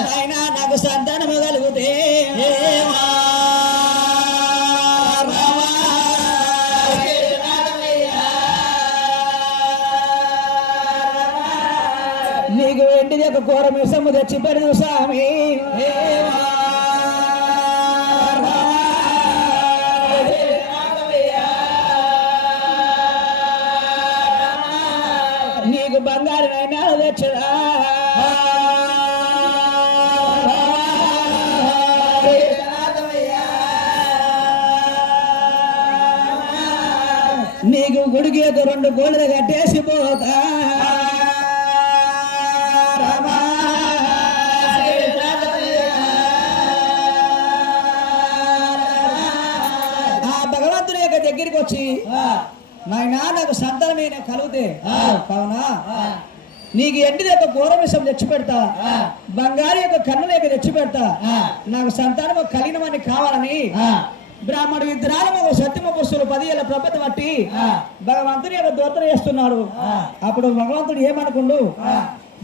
నాయనా నాకు సంతానము కలిగితే నీకు వెంటిది ఒక కూర మిసము తెచ్చి పెడదు స్వామి నీకు బంగారు నైనాలు తెచ్చడా నీకు గుడికి ఒక 2 గోళ్ళలు కట్టేసి పోతా ఆ భగవంతుని యొక్క దగ్గరికి వచ్చి నాయనా నాకు సంతానం నేను కలిగితే కావునా నీకు ఎండిది ఒక ఘోర విషయం తెచ్చి పెడతా బంగారు యొక్క కన్ను లేక తెచ్చి పెడతా నాకు సంతానం కలిగినవన్నీ కావాలని బ్రాహ్మణుడు విద్రాలు ఒక సత్యమ పుస్తులు 10 ఏళ్ళ ప్రపంచ బట్టి భగవంతుని యొక్క దోత్ర చేస్తున్నాడు అప్పుడు భగవంతుడు ఏమనుకుండు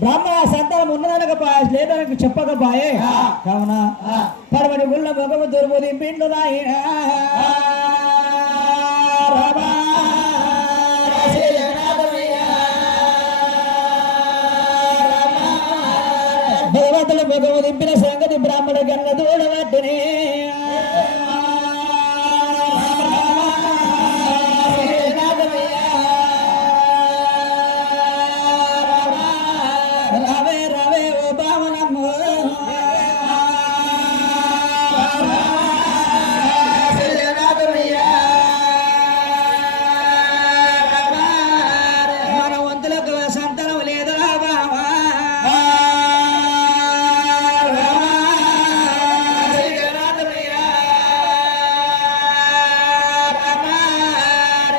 బ్రాహ్మణ సంతానం ఉన్నదనకపోయే లేదనకు చెప్పకపోయే కావున పడవని గుళ్ళ భగవంతుడు దింపిండు నాయన భగవంతుడు భగవ దింపిన సంగతి బ్రాహ్మణ గన్న దూడవద్దునే రావే రావే ఓ భావనమ్మ మన వంతులకు సంతానం లేదా బావా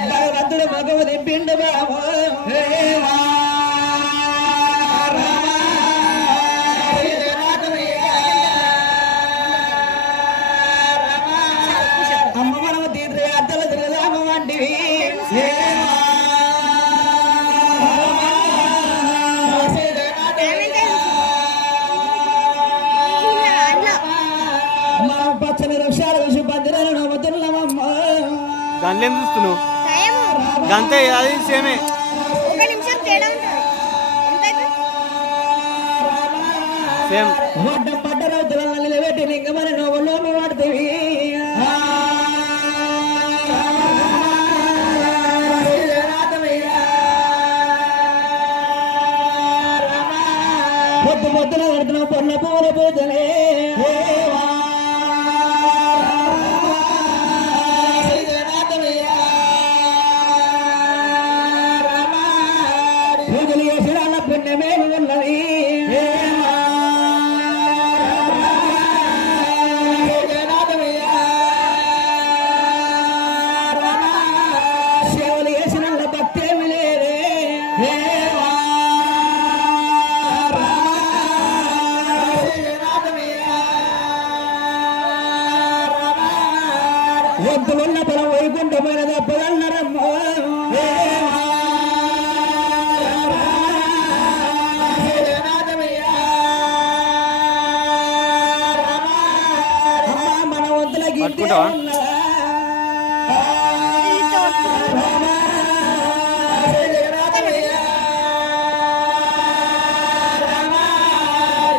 భగవంతుడు భగవతి పిండు బాబు అమ్మ మనం తీర్థయాత్రలు తిరగదాము వంటివి మనం పచ్చని వృక్షాలు చూసి పందిరాలు నవ్వుతున్నామమ్మ దాంట్లో ఏం చూస్తున్నావు గంతే అది సేమే ఒక నిమిషం తేడా ఉంటుంది సేమ్ వడ్డ పడ్డ రౌతులను నిలబెట్టి లింగమని నవ్వులో వాడుతీవి పొద్దు పొద్దున పడుతున్న పొన్న పూల పూజలే పూజలు చేసిన అన్న పుణ్యమే ఉన్నది సేవలు చేసిన భక్తి ఏమి లేదే వద్దులున్న పొలం వైకుంఠమైన తప్పదన్నరమ్మ మన వద్దులకి పట్టుకుంటావా?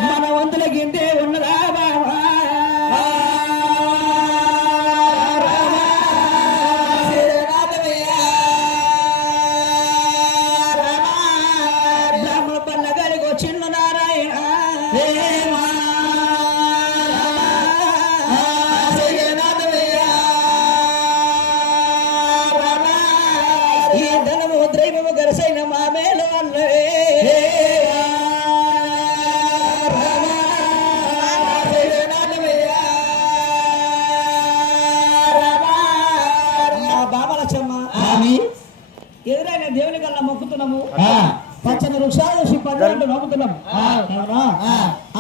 మన వంతులకి ఇంతే ఉన్నదా ఈ ధనము ద్రైవము గరసైన మా మేల ఎదురైన దేవుని కల్లా మొక్కుతున్నాము పచ్చని వృక్షాలు చూసి పండుగ నమ్ముతున్నాము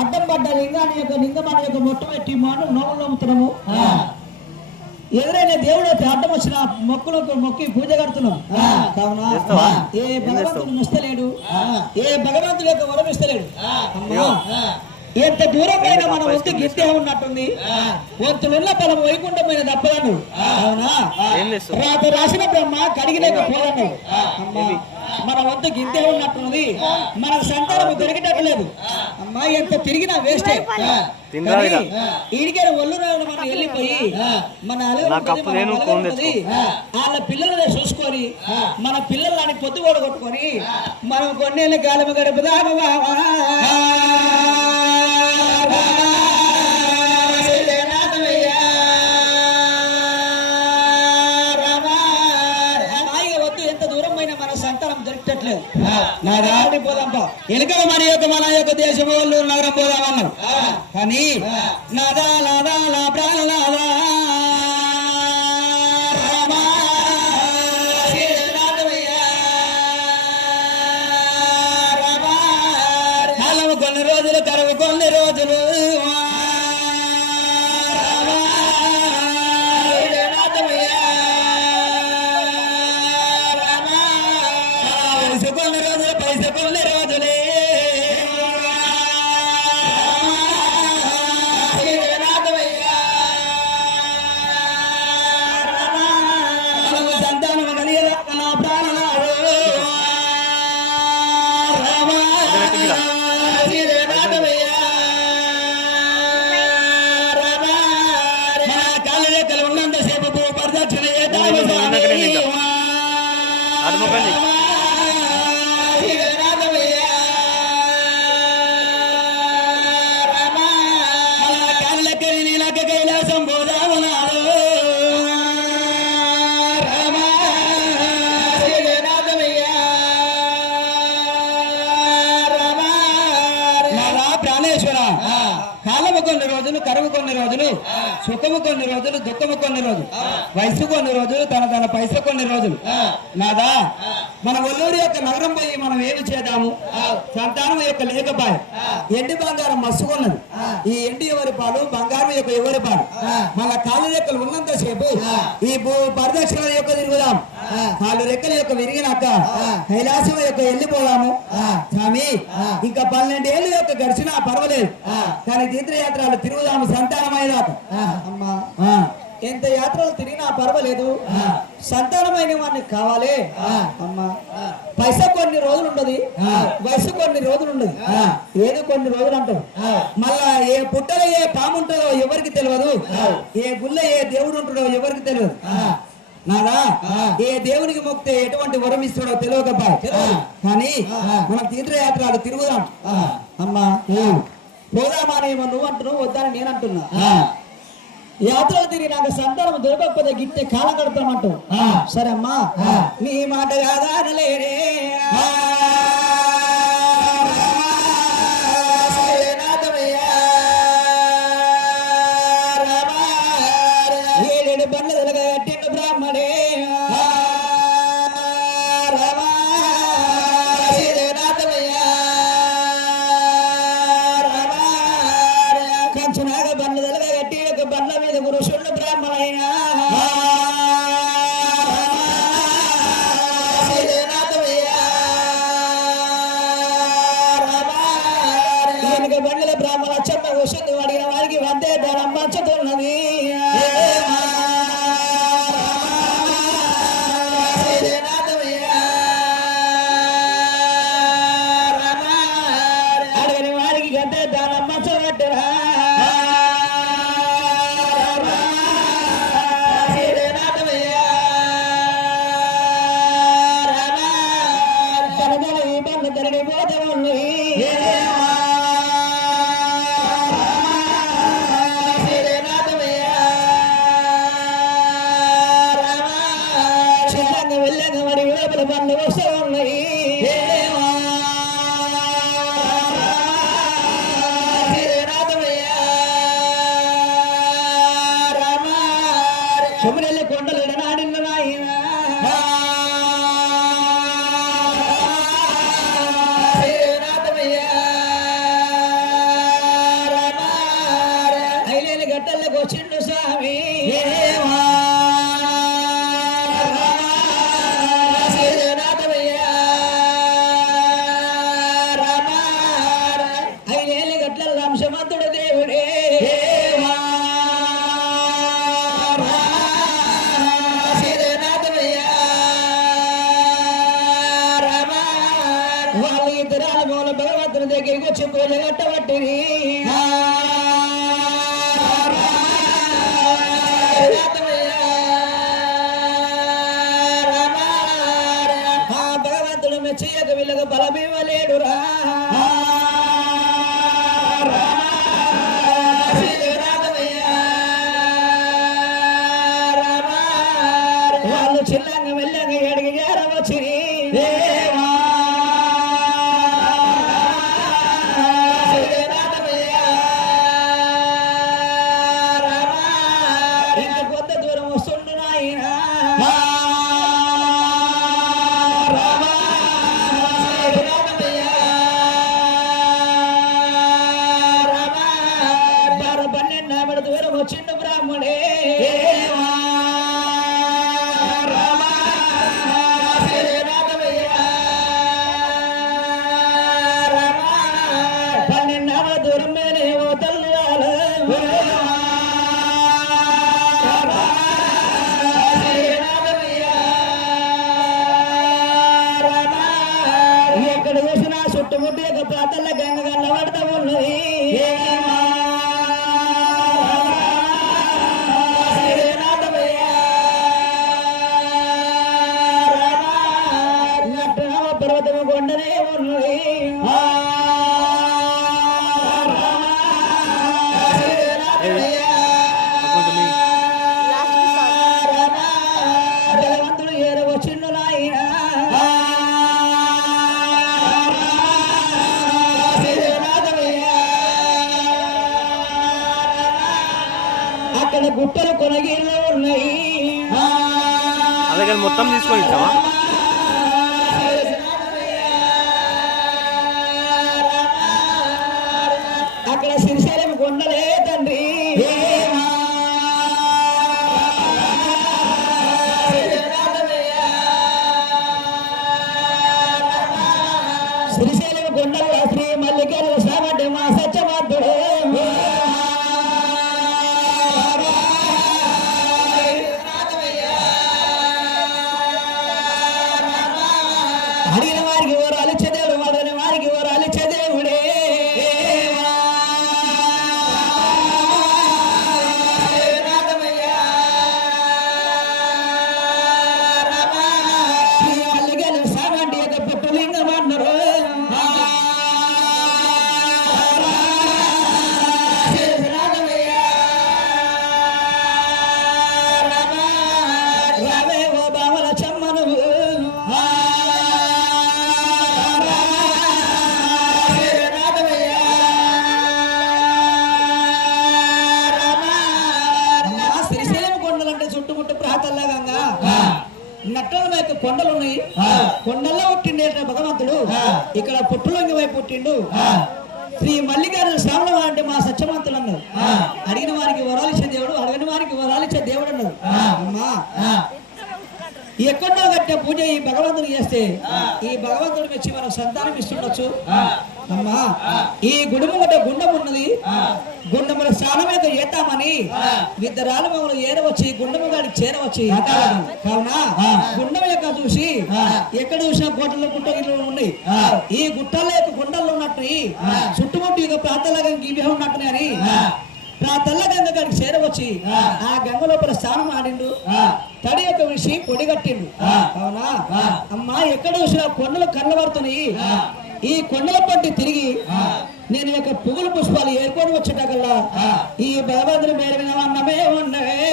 అడ్డం పడ్డ లింగాన్ని యొక్క లింగమాని యొక్క మొట్ట పెట్టి మాను నోములు నమ్ముతున్నాము ఎదురైన దేవుడు అయితే అడ్డం వచ్చిన మొక్కులకు మొక్కి పూజ కడుతున్నాం కావున ఏ భగవంతుడు ఇస్తలేడు ఏ భగవంతుడు యొక్క వరం ఇస్తలేడు ఎంత దూరమైన మన వంతు గిట్టే ఉన్నట్టుంది వంతులున్న పొలం వైకుంఠమైన తప్పదను అవునా రాత రాసిన బ్రహ్మ కడిగిలేకపోయాను మన వంతు గింతే ఉన్నట్టున్నది మనకు సంతానం దొరికేటట్లేదు అమ్మా ఎంత తిరిగినా వేస్టే ఈడికే ఒళ్ళు మనం వెళ్ళిపోయి మన వాళ్ళ పిల్లలని చూసుకొని మన పిల్లలని పొద్దు కూడా కొట్టుకొని మనం కొన్నేళ్ళ కాలం గడుపుదాము ఎలుకల మన యొక్క దేశం వాళ్ళు నగరం పోదామన్నారు కానీ నాదా నాదా నా ప్రాణ నాదా కొన్ని రోజులు కరువు కొన్ని రోజులు కొన్ని రోజులు కరువు కొన్ని రోజులు సుఖము కొన్ని రోజులు దుఃఖము కొన్ని రోజులు వయసు కొన్ని రోజులు తన పైస కొన్ని రోజులు నాదా మన ఒల్లూరు యొక్క నగరం పోయి మనం ఏమి చేద్దాము సంతానం యొక్క లేకపాయ ఎండి బంగారం మస్తుకున్నది ఈ ఎండి ఎవరి పాలు బంగారం యొక్క ఎవరి పాలు మన కాళ్ళు రెక్కలు ఉన్నంత సేపు ఈ పరిదక్షిణ యొక్క తిరుగుదాం కాళ్ళు రెక్కల యొక్క విరిగినాక కైలాసం యొక్క వెళ్ళిపోదాము స్వామి ఇంకా 12 ఏళ్ళు యొక్క గడిచినా పర్వాలేదు కానీ తీర్థయాత్రలు తిరుగుదాము సంతానమైన అమ్మా ఎంత యాత్రలు తిరిగినా పర్వాలేదు సంతానమైన వాడిని కావాలి అమ్మా పైసా కొన్ని రోజులు ఉండదు వయసు కొన్ని రోజులు ఉండదు ఏదో కొన్ని రోజులు అంటారు మళ్ళా ఏ పుట్టలో ఏ పాము ఉంటుందో ఎవరికి తెలియదు ఏ గుళ్ళ ఏ దేవుడు ఉంటుందో ఎవరికి తెలియదు నాదా ఏ దేవునికి మొక్కితే ఎటువంటి వరం ఇస్తాడో తెలియకపా కానీ మనం తీర్థయాత్రలు తిరుగుదాం అమ్మా పోదామని నువ్వు అంటున్నావు వద్దని నేను అంటున్నా యాత్రలు తిరిగి నాకు సంతానం దొరకకపోతే గిట్టే కాలం గడపమంటావు సరే అమ్మా నీ మాట కాదా అనలేరే ఏడేడు బండ్ల వెలగ కట్టిండు బ్రాహ్మణే కంచునాగ బండ్ల వెలగ కట్టి ఒక బండ్ల మీద పురుషుడు బ్రాహ్మణైనా బండ్ల బ్రాహ్మణ చెత్త వస్తుంది అడిగిన వారికి వందే ధనం పంచుతున్నది అడిగిన వారికి గంటే ధనం పంచబట్టరా బండ్లు తరలి పోతే పూజ కట్టబట్టిని భగవంతుడు మెచ్చయ్యక వీళ్ళకు బలమేవలేడురా వాళ్ళు చిల్లంగా వెళ్ళంగా ఏడికి చేరవచ్చి ఇంకా కొంత దూరం వస్తుండు నాయనా దూరం వచ్చిండు బ్రాహ్మణే పన్నెండవ దూరం మేనే ఓ తల్లి ఎక్కడ చూసినా చుట్టుముట్టు యొక్క ప్రాంతాల గంగ కనబడతా ఉన్నది పర్వతము కొండనే ఉన్నది భగవంతుడు ఏదో వచ్చిండు నాయనా అక్కడ గుట్టలు కొనగిరిలో ఉన్నాయి అలాగే మొత్తం తీసుకొని ఇస్తావా అక్కడ శ్రీశైలం కొండలే తండ్రి శ్రీశైలం కొండలు శ్రీ మల్లికార్జున స్వామి అంటే మా సత్యమాత్రుడు అడిగిన వారికి ఎవరు అలిచదేవుడు అడిగిన వారికి ఎవరు అలిచదేవుడే మల్లికార్జున స్వామి అంటే ఒక పుట్టులింగం అన్నారు రావే ఓ బావల చెమ్మను శ్రీశైలం కొండలంటే చుట్టుముట్టు ప్రాంతాల్లో గంగా నట్టల యొక్క కొండలు ఉన్నాయి కొండల్లో పుట్టిండే భగవంతుడు ఇక్కడ పుట్టులొంగి వైపు పుట్టిండు శ్రీ మల్లికార్జున స్వామి అంటే మా సత్యవంతులు అన్నారు అడిగిన వారికి వరాలిచ్చే దేవుడు అడిగిన వారికి వరాలిచ్చే దేవుడు అన్నారు అమ్మా ఎక్కడో కట్టే పూజ ఈ భగవంతుడు చేస్తే ఈ భగవంతుడు మెచ్చి మనం సంతానం ఇస్తుండొచ్చు అమ్మా ఈ గుడుము గట్ట గుండం ఉన్నది గుండముల స్నానం యొక్క ఏతామని ఇద్దరాలు మమ్మల్ని ఏరవచ్చి గుండము గాడికి చేరవచ్చి కావున గుండం యొక్క చూసి ఎక్కడ చూసినా కోటలు గుట్టలు ఉన్నాయి ఈ గుట్టల యొక్క గుండల్లో ఉన్నట్టు చుట్టుముట్టు యొక్క ప్రాంతాలుగా ఇవే ఉన్నట్టు అని ఆ తెల్ల గంగ గారికి చేరవచ్చి ఆ గంగ లోపల స్నానం ఆడిండు తడి యొక్క విషి పొడి కట్టిండు అవునా అమ్మా ఎక్కడ చూసినా కొండలు కన్నబడుతున్నాయి ఈ కొండల పట్టి తిరిగి నేను యొక్క పువ్వుల పుష్పాలు ఏర్కొని వచ్చేటకల్లా ఈ భగవంతుని పేరు మీద అన్నమే ఉన్నవే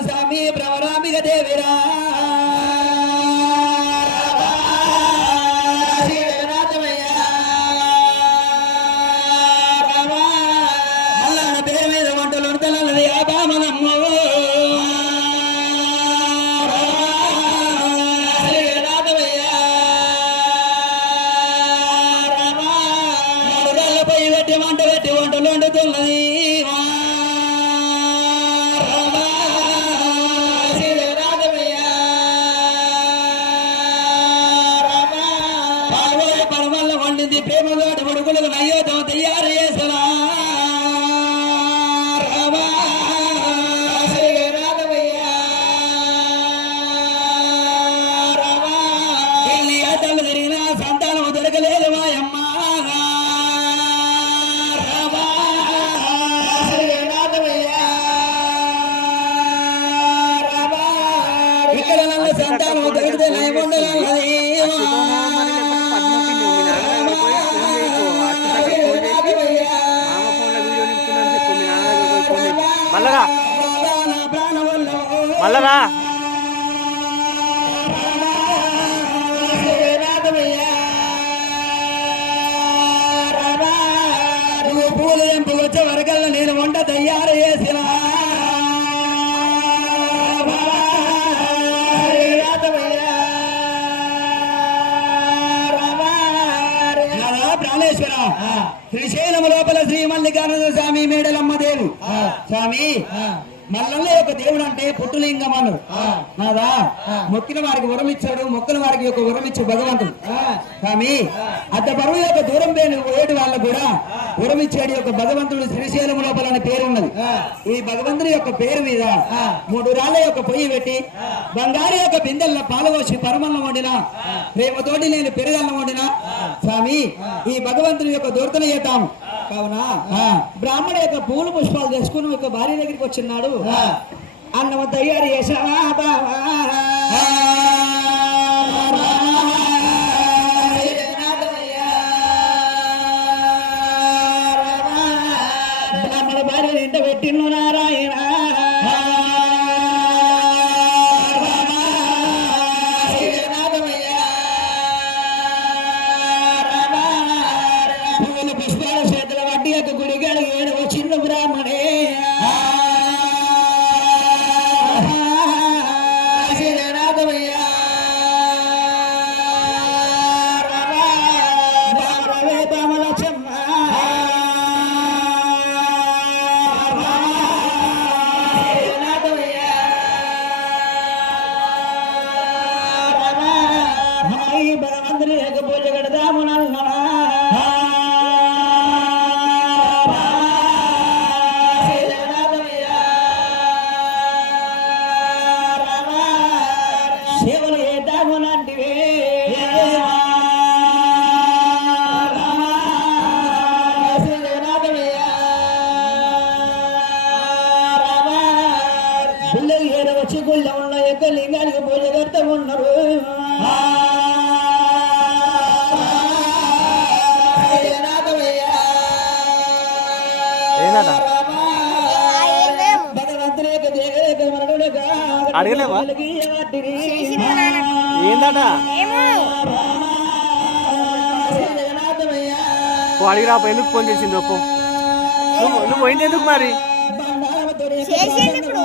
స్వామి భ్రమరాంబిక దేవిరా పేరు మీద వంటలు వంటలన్నది ఆ బామనమ్మ పెట్టి వంట పెట్టి వంటలు వండుతున్నది సంతానం దొరికితే నయముండదు మళ్ళరా మళ్ళరా నువ్వు పూలు ఎంపు వచ్చే వరకల్లా నేను వంట తయారు చేసిన ప్రాణేశ్వర శ్రీశైలం లోపల శ్రీ మల్లికార్జున స్వామి మేడలమ్మ దేవి స్వామి మల్లల్లో యొక్క దేవుడు అంటే పుట్టులింగం అన్నారు నాదా మొక్కిన వారికి వరం ఇచ్చాడు మొక్కల వారికి యొక్క వరం ఇచ్చే భగవంతుడు స్వామి అద్ద బరువు యొక్క దూరం పోయేటి వాళ్ళకు కూడా వరం ఇచ్చేది యొక్క భగవంతుడు శ్రీశైలం లోపల అనే పేరు ఉన్నది ఈ భగవంతుడి యొక్క పేరు మీద 3 రాళ్ళ యొక్క పొయ్యి పెట్టి బంగారు యొక్క బిందెల్లో పాలవోసి పరమన్నం వండిన ప్రేమతోటి నేను పెరుగన్నం వండిన స్వామి ఈ భగవంతుని యొక్క దూర్తన చేద్దాము కావున బ్రాహ్మణ యొక్క పూలు పుష్పాలు చేసుకుని ఒక భార్య దగ్గరికి వచ్చిన్నాడు అన్నము తయారు చేసావా బావా బ్రాహ్మణ భార్య ఎంట పెట్టిను నారాయణ పూలు పుష్పాల చేతుల వడ్డీ యొక్క గుడిగాడు ఏడు చిన్న బ్రాహ్మణే భగవంతుని యొక్క పూజ కడదాము నన్నా సేవలు చేద్దాము నంటివే గుళ్ళకి ఏడ వచ్చి గుళ్ళ ఉన్న యొక్క లింగానికి పూజ కడతా ఉన్నారు ఏందట భగవంతుని యొక్క దేగలేక మరణులుగా అడగలేవా ఏందట అడిగిరా ఎందుకు ఫోన్ చేసింది ఒప్పు నువ్వు పోయింది ఎందుకు మరి చేసిండు ఇప్పుడు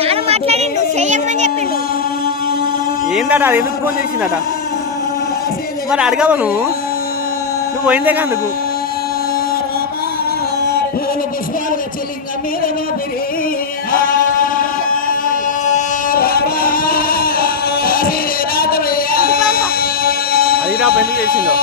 నాన్న మాట్లాడిండు చెయ్యమ్మని చెప్పిండు ఏందట అది ఎందుకు ఫోన్ చేసిందట మరి అడగవా నువ్వు పోయిందే అందుకు పూలు పుష్పాలు చెలింగ మీద అది రా ఎందుకు చేసిందో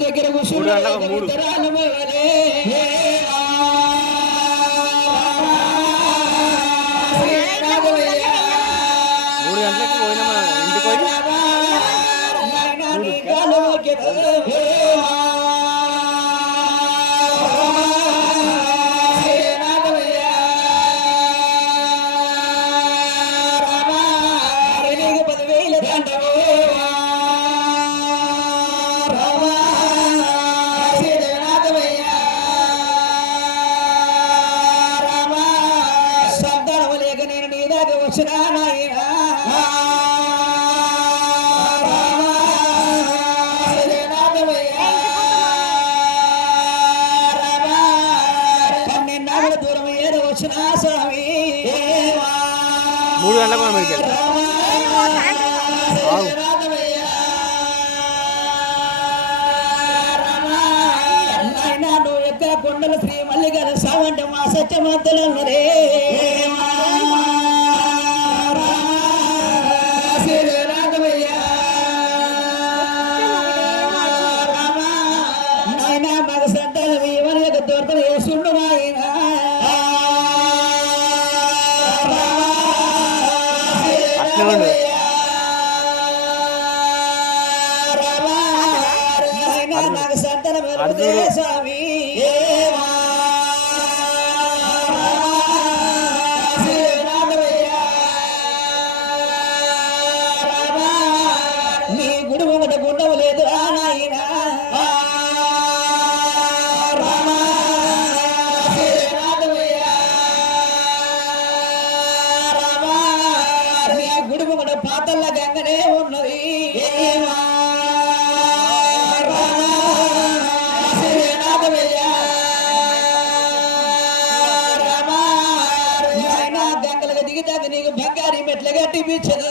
దగ్గర 3 గంటలకు 3 గంటలకు పోయినా మన ఇంటికి పోయి స్వామి 3 గంటలకు మనం ఇక్కడికి నాయన యొక్క కొండల శ్రీ మల్లికార్జున స్వామి అంటే మా సత్యమంతులు రే నాయన మగ సంతానం ఇవన్నీ యొక్క దొరకలు వేస్తుండు నాయన అట్లే ఉండు దొరుకుతే స్వామి నీ గుడి ఒకటి గుండవు లేదు నాయనా గుడి ఒకటి పాతల్ల గంగనే ఉన్నది గంగలకు దిగితే నీకు బంగారి మెట్లు కట్టిపించదు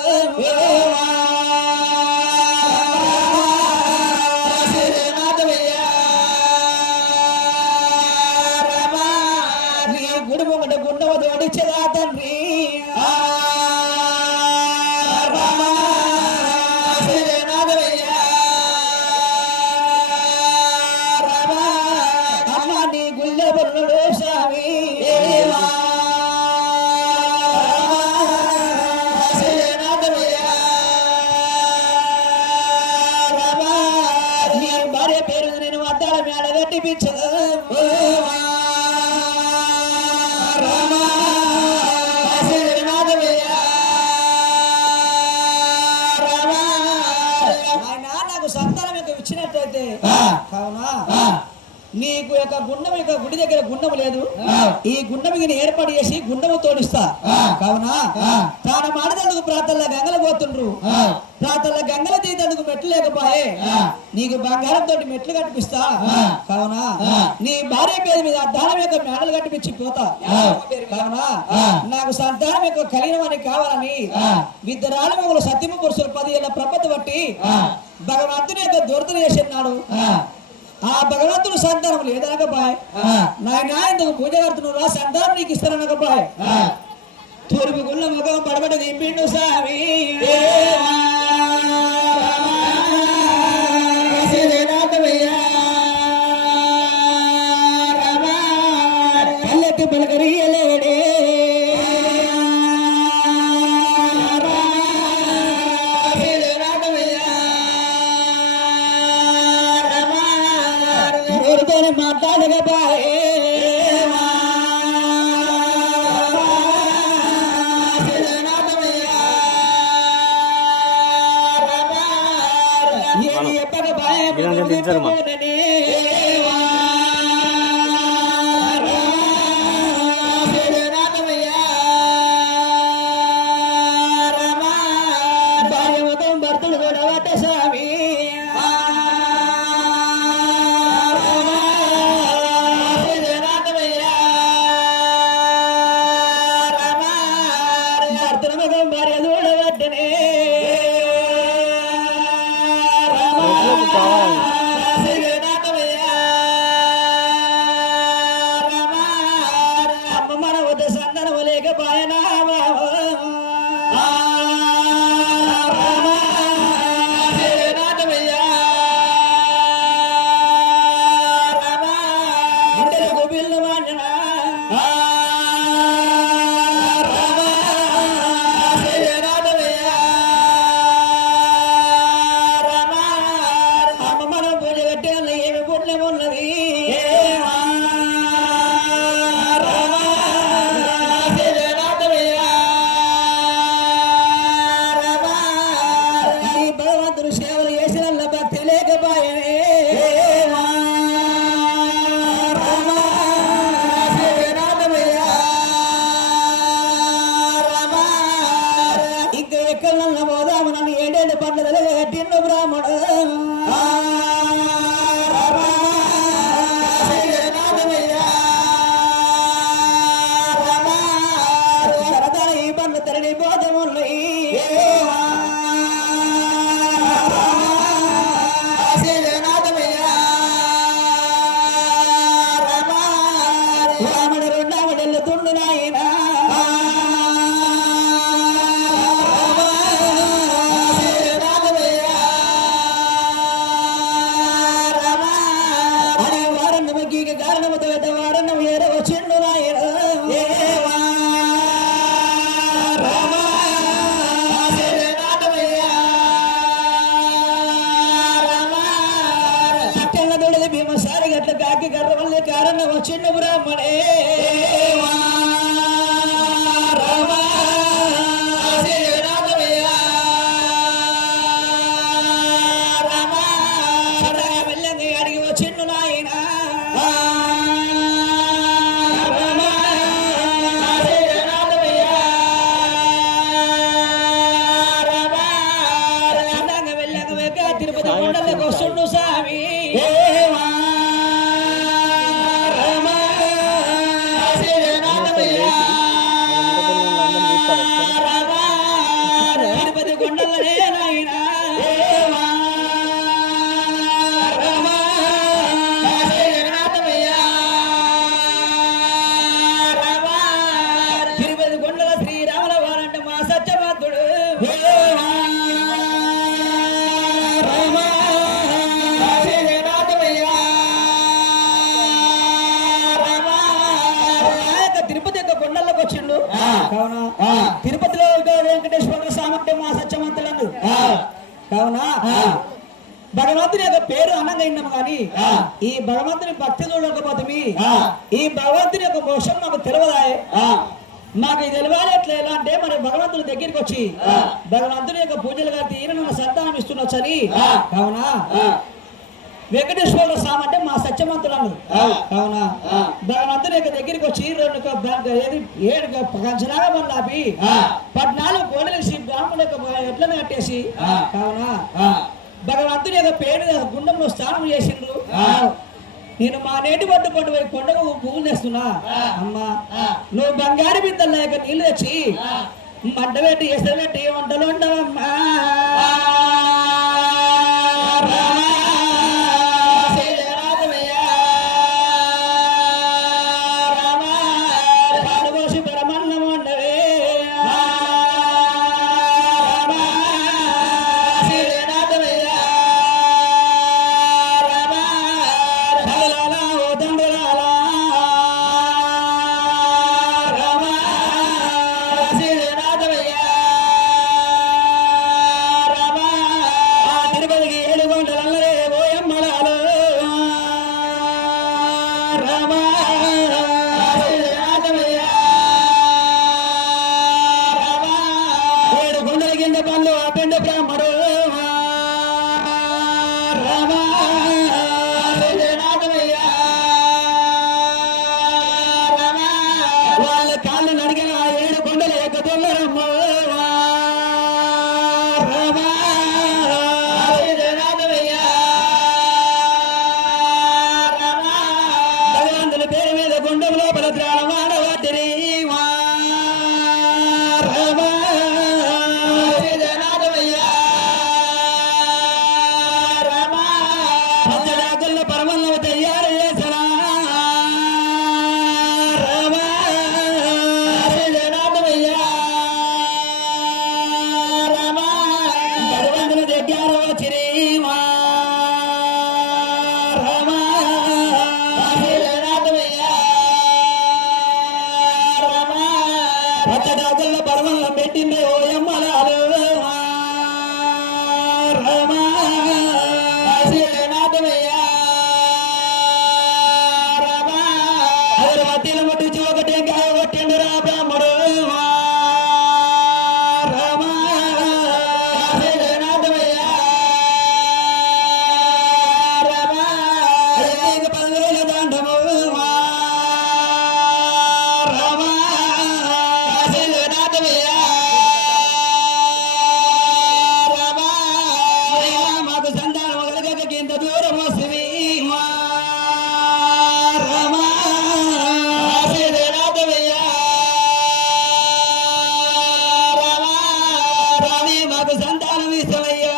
నీ గుడి ఒకటి గుండవ తోడిచ్చదా తండ్రి అమ్మ నీ గుళ్ళ బొల్లుడు స్వామి నీ భార్య పేరు నేను అద్దాల మేడ కట్టిపించదు నాకు సంతానం యొక్క ఇచ్చినట్లయితే కావునా నీకు యొక్క గుండం యొక్క గుడి దగ్గర గుండం లేదు ఈ గుండమికి ఏర్పాటు చేసి గుండము తోడిస్తా కావునా తాను మాడదందుకు ప్రాంతాల్లో గంగలు పోతుండ్రు ప్రాంతాల్లో గంగలు తీసేందుకు మెట్లు లేకపోయే నీకు బంగారంతో మెట్లు కట్టిపిస్తా కావునా నీ భార్య పేరు మీద దానం యొక్క మేడలు కట్టిపించి పోతా కావునా నాకు సంతానం యొక్క కలిగినవని కావాలని విద్యరాలు మొగలు సత్యము పురుషులు 10 ఏళ్ల ప్రపత్తి బట్టి భగవంతుని యొక్క దూరతను చేసినాడు ఆ భగవంతుడు సంతానం లేదనకపాయ్ నాయన ఎందుకు పూజ కడుతున్నావు సంతానం నీకు ఇస్తాననకపాయ్ తూర్పు గుళ్ళ ముఖం పడబడి దింపిండు స్వామి పల్లెత్తి పలకరియలేడే మాట్లాడకపోయే భర్తలు కూడా వట్ట స్వామి కట్ల కాకి కర్ర వల్ల కారణం వచ్చిండ బ్రాహ్మణే అడిగి వచ్చిండు నాయన తిరుపతి కొండలకు వస్తుండు స్వామి తిరుపతి కొండలనే నాయన తిరుపతి కొండల శ్రీరాముల వారంటే మా సత్యవంతుడు తిరుపతి యొక్క కొండల్లోకి వచ్చిండు కావున తిరుపతిలో వెంకటేశ్వర స్వామి అంటే మా సత్యవంతులను కావున భగవంతుని యొక్క పేరు అన్నంగా విన్నాము కానీ ఈ భగవంతుని భక్తి చూడకపోతే ఈ భగవంతుని యొక్క మోక్షం మాకు తెలియదాయే మాకు ఇది తెలియాలి ఎట్లా ఎలా అంటే మరి భగవంతుని దగ్గరికి వచ్చి భగవంతుని యొక్క పూజలు కట్టి ఈయన నన్ను సంతానం ఇస్తున్నొచ్చని కావున వెంకటేశ్వర స్వామి అంటే మా సత్యవంతులను కావున భగవంతుని యొక్క దగ్గరికి వచ్చి 7 కంచలాగా మన ఆపి 14 కోడలేసి బ్రాహ్మణుల యొక్క ఎట్లను కట్టేసి కావున భగవంతుని యొక్క పేరు గుండంలో స్నానం చేసిండ్రు నేను మా నేటి పట్టు పట్టు పోయి కొండకు పువ్వులు తెస్తున్నా అమ్మా నువ్వు బంగారు బిద్దల యొక్క నీళ్ళు తెచ్చి మంట పెట్టి ఎసరు పెట్టి వంటలు ఉండవమ్మా వాళ్ళ కాళ్ళు నడిగిన 7 కొండల యొక్క దొల్లరమ్మ భగవంతుని పేరు మీద గుండం లోపల ద్రాళమాడ వాటిని పరమన్న తయారు చేసరా భగవంతుని దగ్గర వచ్చిరి పచ్చడాకుల్లో పరమన్నం పెట్టింది ఓయమ్మలాలు అగరబత్తీలు ముట్టించి ఒకటే కాయ కొట్టిండు రా బ్రాహ్మడు మాకు సంతానం కలగక ఇంత దూరం వస్తుంది మాకు సంతానం ఇష్టమయ్యా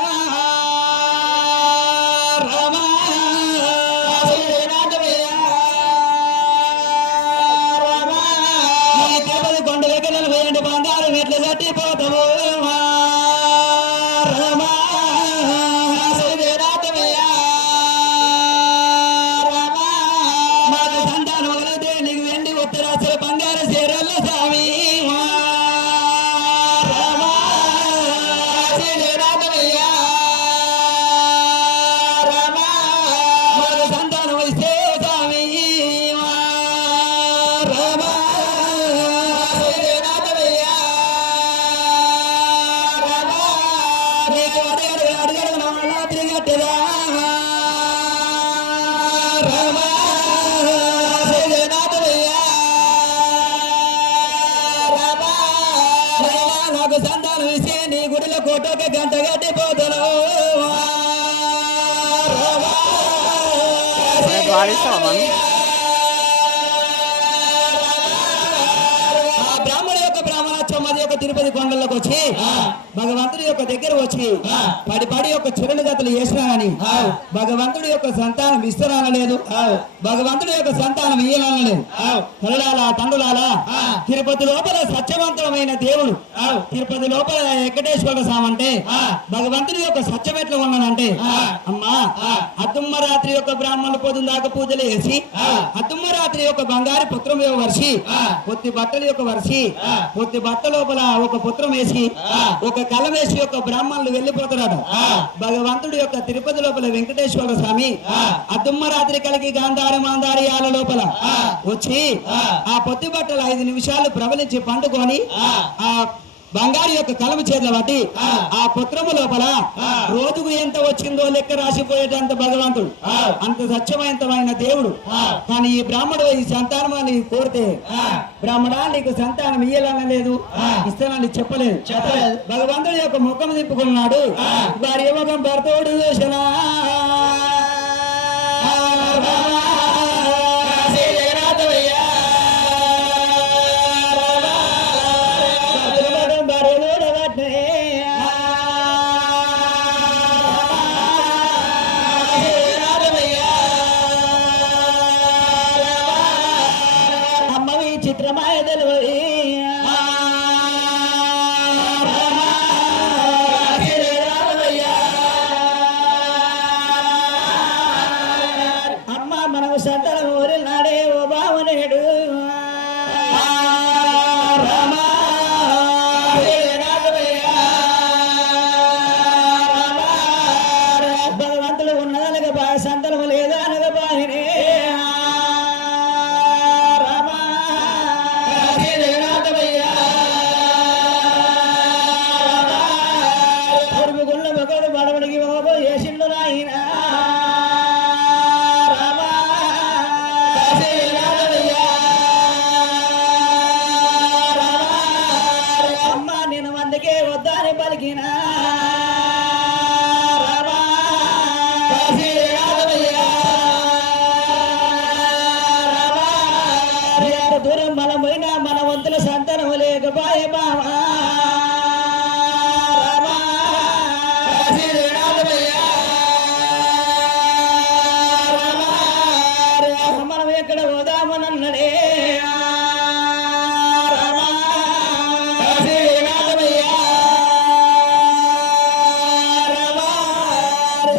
తిరుపతి కొండ దగ్గర 40 బంగారం ఎట్లా కట్టిపోతాము మాకు సంతానం కలిగితే నీకు వెండి ఉత్తరాశ బంగారు చీరల్లో స్వామి మాకు సంతానం ఇస్తే అడుగడుగున తిరిగట్టదా నాకు సంతానం ఇస్తే నీ గుడిలో కోటోకి గంట కట్టిపోతాను వాడిస్తావా మనం బ్రాహ్మణోచ్చమ్మది యొక్క తిరుపతి కొండల్లోకి వచ్చి భగవంతుడి యొక్క దగ్గర వచ్చి పడి యొక్క చిరుని గతులు చేసినానని భగవంతుడి యొక్క సంతానం ఇస్తానలేదు భగవంతుడి యొక్క సంతానం ఇయ్యాలనలేదు తల్లులాలా తండ్రులాలా తిరుపతి లోపల సత్యవంతమైన దేవుడు తిరుపతి లోపల వెంకటేశ్వర స్వామి అంటే భగవంతుడి యొక్క సత్యం ఎట్లా ఉన్నదంటే అమ్మా అతుమ్మ రాత్రి యొక్క బ్రాహ్మణులు పొద్దున దాకా పూజలు చేసి అతుమ్మ రాత్రి యొక్క బంగారు పుత్రం వర్షి పొత్తి బట్టల యొక్క వర్షి పొత్తి బట్ట లోపల ఒక పుత్రం వేసి ఒక కలం వేసి యొక్క బ్రాహ్మణులు వెళ్ళిపోతారట భగవంతుడి యొక్క తిరుపతి లోపల వెంకటేశ్వర స్వామి అతుమ్మ రాత్రి కలిగి గాంధారి మాంధారి ఆల లోపల వచ్చి ఆ పొత్తి బట్టలు 5 నిమిషాలు ప్రబలించి పండుకొని ఆ బంగారు యొక్క కలము చేతుల బట్టి ఆ పుత్రము లోపల రోజుకు ఎంత వచ్చిందో లెక్క రాసిపోయేటంత భగవంతుడు అంత సత్యవంతమైన దేవుడు కానీ ఈ బ్రాహ్మడు ఈ సంతానం కోరితే బ్రాహ్మడా నీకు సంతానం ఇయ్యాలనలేదు ఇస్తానని చెప్పలేదు భగవంతుడి యొక్క ముఖం తిప్పుకున్నాడు వారి ముఖం భర్తోడు చూసినా దూరం మనం పోయినా మన వంతుల సంతానం లేకపోయే బావా మనం ఎక్కడ పోదామనన్నడే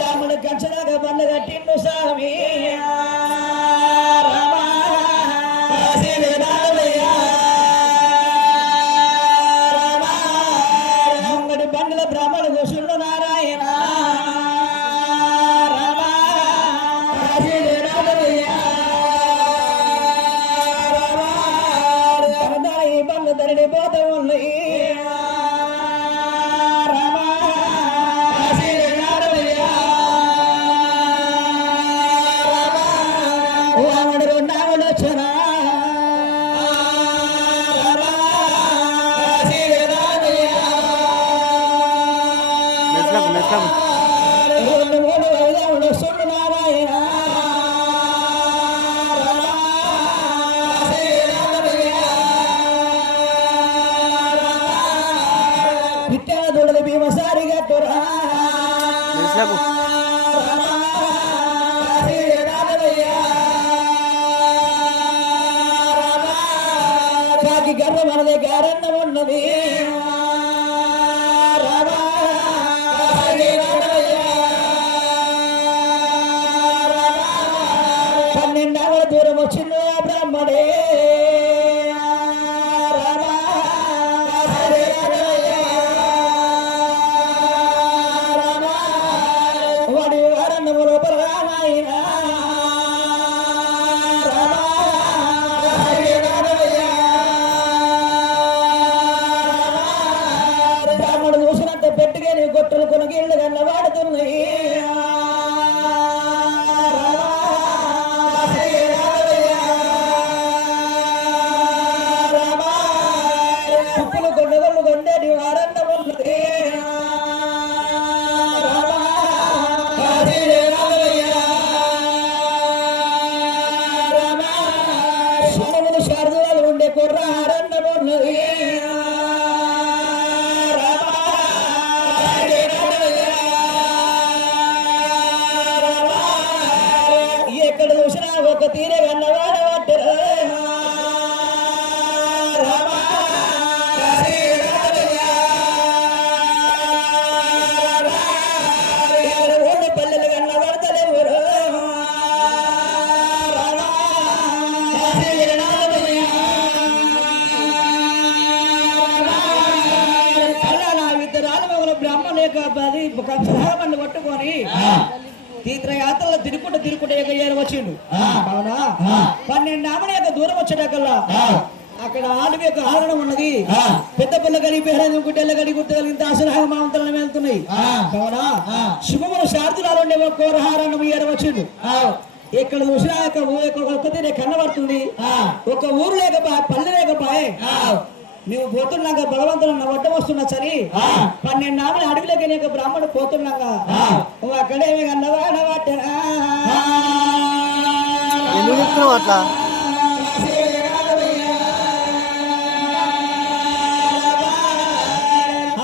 రాముడు కంచదాకా బండ కట్టిండు స్వామి భీమసారి గట్టురా కాకి గర్ర మన దగ్గరన్న ఉన్నది పన్నెండవ దూరం వచ్చింది ఆ బ్రాహ్మడే కొట్టులు కొనగిళ్ళు పిల్లలు కన్నవాడుతున్నాయి పుప్పులు కొండగొళ్ళు కొండేటి వారంట ఉన్నది శివములు శారదులు ఉండే కుర్ర ఆరంట ఉన్నది ఎక్కడ చూసినా ఒక తీరే కన్నవాడ పల్లెలు కన్నవాడతలేవు ఇద్దరాలు మొగలు బ్రాహ్మణ లేక పండు పట్టుకొని తీర్థయాత్రలో తిరుక్కుంటూ ఎగయ్యారు వచ్చిండు అవునా 12 ఆమెల యొక్క దూరం వచ్చేటకల్లా అక్కడ ఆడవి యొక్క ఆరణం ఉన్నది పెద్ద పిల్ల గడిపి గుడ్డెల్ల గడి గుర్తగలిగిన అసలు మామంతలను వెళ్తున్నాయి అవునా శుభములు శారదులాలు ఉండే కోరహారణం ఏడు వచ్చిండు ఇక్కడ చూసినా ఒక్క తీరే కన్నబడుతుంది ఒక ఊరు లేకపోయే పల్లె లేకపోయే మేము పోతున్నాక భగవంతుడు నా వడ్డ వస్తున్నా సరి 12 ఆమెలు అడవిలోకి వెళ్ళాక బ్రాహ్మణుడు పోతున్నాక నువ్వు అక్కడేమి కన్నవాడవాటరా అట్లా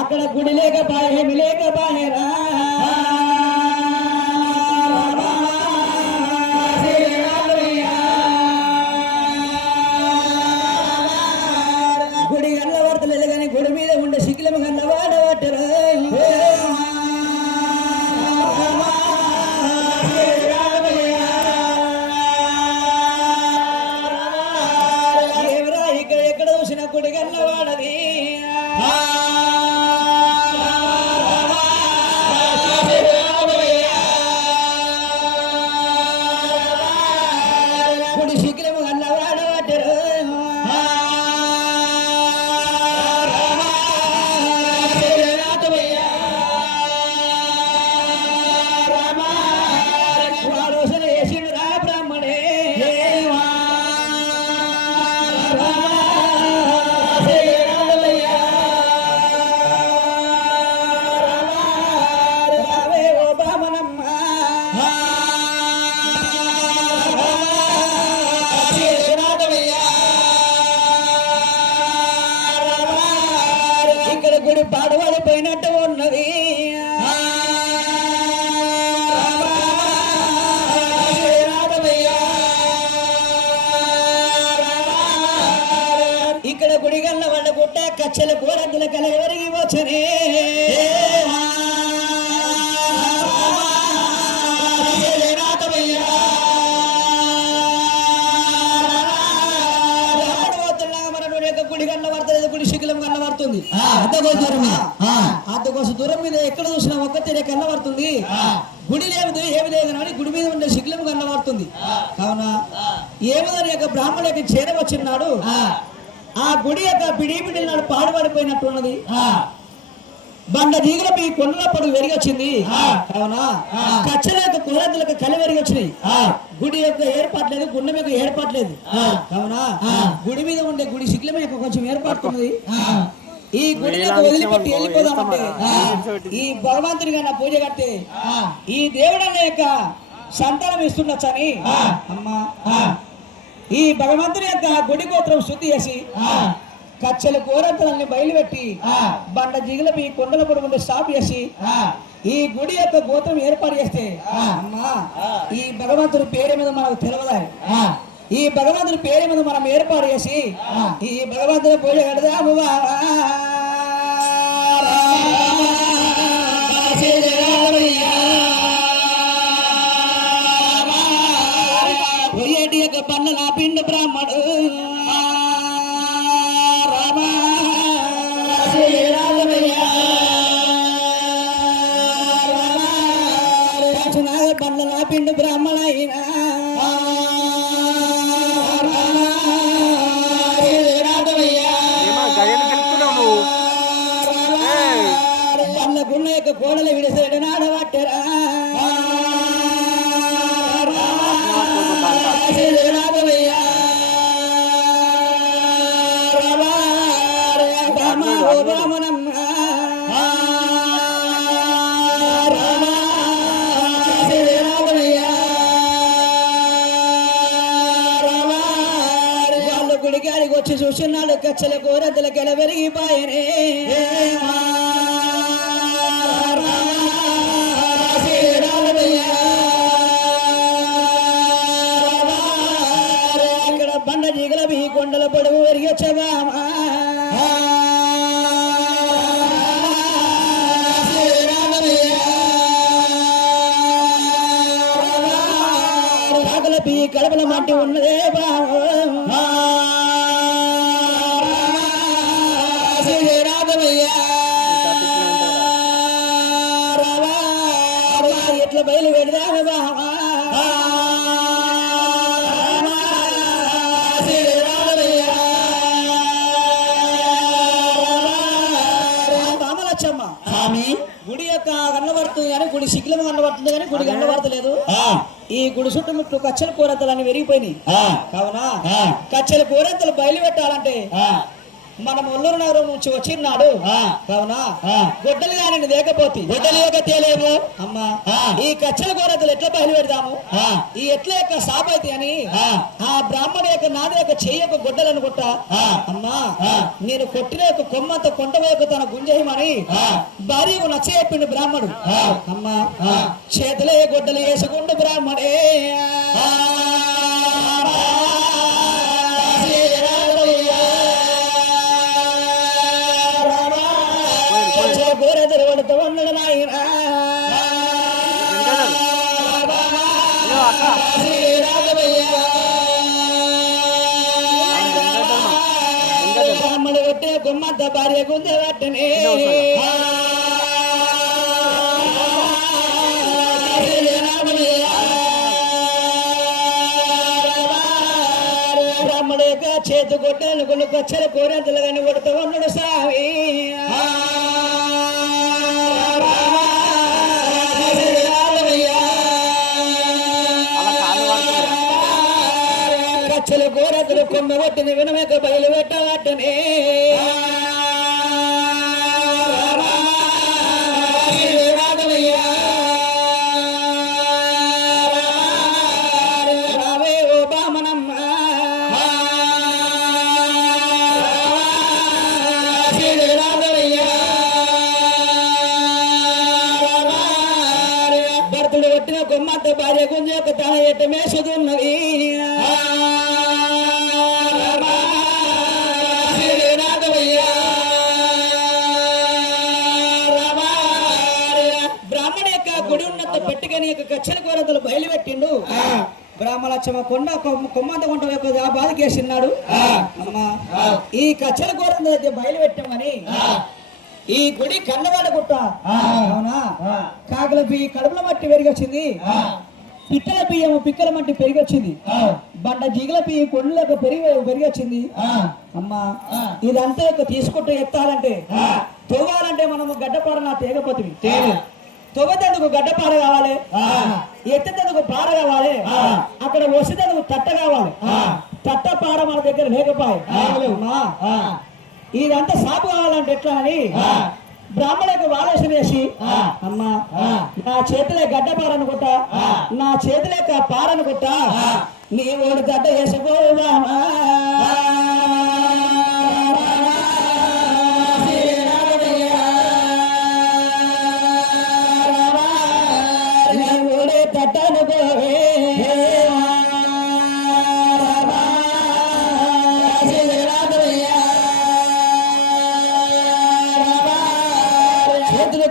అక్కడ గుడి లేకపోయే ఏమి లేకపోయేరా గుడి కన్నవాడతలేదు కానీ గుడి మీద ఉండే శిఖిలము కన్నవాడవాటరా ఏమరా ఇక్కడ ఎక్కడ చూసిన గుడి కన్నవాడది గుడి శిఖిలము కన్నవాడవాటరా ఇక్కడ గుడి పాడబడిపోయినట్టు ఉన్నది ఇక్కడ గుడి కన్న వాళ్ళ గుట్ట కచ్చల కూరందుల కలగవరిగి వచ్చనే గుడి కన్న పడతలేదు గుడి శిఖిలం కన్న పడుతుంది అద్దకోసం దూరం మీద ఎక్కడ చూసినా ఒక్క తీరే కన్న పడుతుంది గుడి లేదు ఏమి లేదు అని గుడి మీద ఉండే శిఖిలం కన్న పడుతుంది కావున ఏమిదని యొక్క బ్రాహ్మణ యొక్క చేరవచ్చిన్నాడు ఆ గుడి యొక్క పిడిపిడి నాడు పాడుపడిపోయినట్టు ఉన్నది బండ దీగులపై కొండల పడుగు వెరిగొచ్చింది కావున కచ్చల యొక్క కులతులకు కలి వెరిగొచ్చినాయి గుడి యొక్క ఏర్పాట్లేదు గుండెం యొక్క ఏర్పాట్లేదు కావున గుడి మీద ఉండే గుడి శిఖిలం యొక్క కొంచెం ఏర్పాటున్నది ఈ గుడి వదిలిపెట్టి వెళ్ళిపోదామంటే ఈ భగవంతుని కన్నా పూజ కట్టే ఈ దేవుడన్న యొక్క సంతానం ఇస్తుండొచ్చని అమ్మా ఈ భగవంతుని యొక్క గుడి గోత్రం శుద్ధి చేసి కచ్చల కూరంతలన్నీ బయలుపెట్టి బండ జిగులపి కొండల పొడుగుండే స్టాప్ చేసి ఈ గుడి యొక్క గోత్రం ఏర్పాటు చేస్తే అమ్మా ఈ భగవంతుడి పేరు మీద మనకు తెలియదా ఈ భగవంతుడి పేరు మీద మనం ఏర్పాటు చేసి ఈ భగవంతుని పూజ కడదాము పోయేటి యొక్క పన్నుల పిండ బ్రాహ్మడు పన్నుల పిండు బ్రాహ్మణ అయినా పళ్ళ గుళ్ళ యొక్క గోడలు విడిసేయడం నాడబట్టరా గుడికాడికి వచ్చి చూస్తున్నాడు కచ్చల కూరద్దల గెల పెరిగిపోయనే ఇక్కడ బండ జీగల బీ కొండల పొడవు పెరిగొచ్చగా కడపల మట్టి ఉన్నదే బాబు ఎట్లా బయలు పెడదాము బాబా రామలచ్చమ్మ స్వామి గుడి యొక్క కన్నబడుతుంది కానీ గుడి శిఖిలం కన్నబడుతుంది కానీ గుడి కన్నబడతలేదు ఈ గుడి చుట్టుముట్టు కచ్చల కూరతలు విరిగిపోయినాయి కావున కచ్చల కూరతలు బయలు పెట్టాలంటే మన ఒల్లూరు నగరం నుంచి వచ్చినాడు కావున గొడ్డలు కానీ లేకపోతే గొడ్డలు యొక్క తేలేము అమ్మా ఈ కచ్చల కూరతలు ఎట్లా బయలు పెడదాము ఈ ఎట్ల యొక్క సాపు అయితే అని ఆ బ్రాహ్మణ యొక్క నాది యొక్క చెయ్యి యొక్క గొడ్డలు అనుకుంటా అమ్మా నేను కొట్టిన యొక్క కొమ్మంత కొండ వైపు తన గుంజేయమని భార్యకు నచ్చ చెప్పిండు బ్రాహ్మడు అమ్మా చేతులే గొడ్డలు వేసుకుంటూ బ్రాహ్మడే కూరతలు పడుతూ ఉన్నాడు నాయన బ్రాహ్మడు కొట్టే గుమ్మంత భార్య గుంజ పట్టనే బ్రాహ్మడు యొక్క చేతు కొట్టాను కొన్ని కొచ్చల కూరంతలు కానీ కొడుతూ ఉన్నాడు స్వామి కచ్చల కూరతలు కొమ్మ కొట్టిన వినమేక బయలు పెట్టవట్టనే రావే ఓ బామనమ్మ భర్తుడు కొట్టిన కొమ్మంత భార్య గుంజ యొక్క తన ఎట్ట మేసుతున్నది బ్రాహ్మణ యొక్క గుడి ఉన్నంత పెట్టికని యొక్క కచ్చల కూరతలు బయలుపెట్టిండు బ్రాహ్మణలక్ష్మ కొండ కొమ్మంత కొండ యొక్క ఆ బాధకేసిన్నాడు అమ్మా ఈ కచ్చల కూరతలు బయలుపెట్టామని ఈ గుడి కన్నవాడ గుట్ట అవునా కాకుల బియ్య కడుపుల మట్టి పెరిగొచ్చింది పిట్టల బియ్యము పిక్కల మట్టి పెరిగొచ్చింది బండ జిగల బియ్య కొండలకు పెరిగొచ్చింది అమ్మా ఇదంతా యొక్క తీసుకుంటూ ఎత్తాలంటే తోగాలంటే మనము గడ్డపార నా తేగపోతుంది తొవ్వతందుకు గడ్డపార కావాలి ఎత్తేందుకు పార కావాలి అక్కడ వసేందుకు తట్ట కావాలి తట్ట పార మన దగ్గర లేకపోయి ఇదంతా సాపు కావాలంటే ఎట్లా అని బ్రాహ్మణులకు వాలేసం వేసి అమ్మా నా చేతులే గడ్డపార అనుకుంటా నా చేతులే పార అనుకుంటా నీ ఓడి గడ్డ వేసుకోవా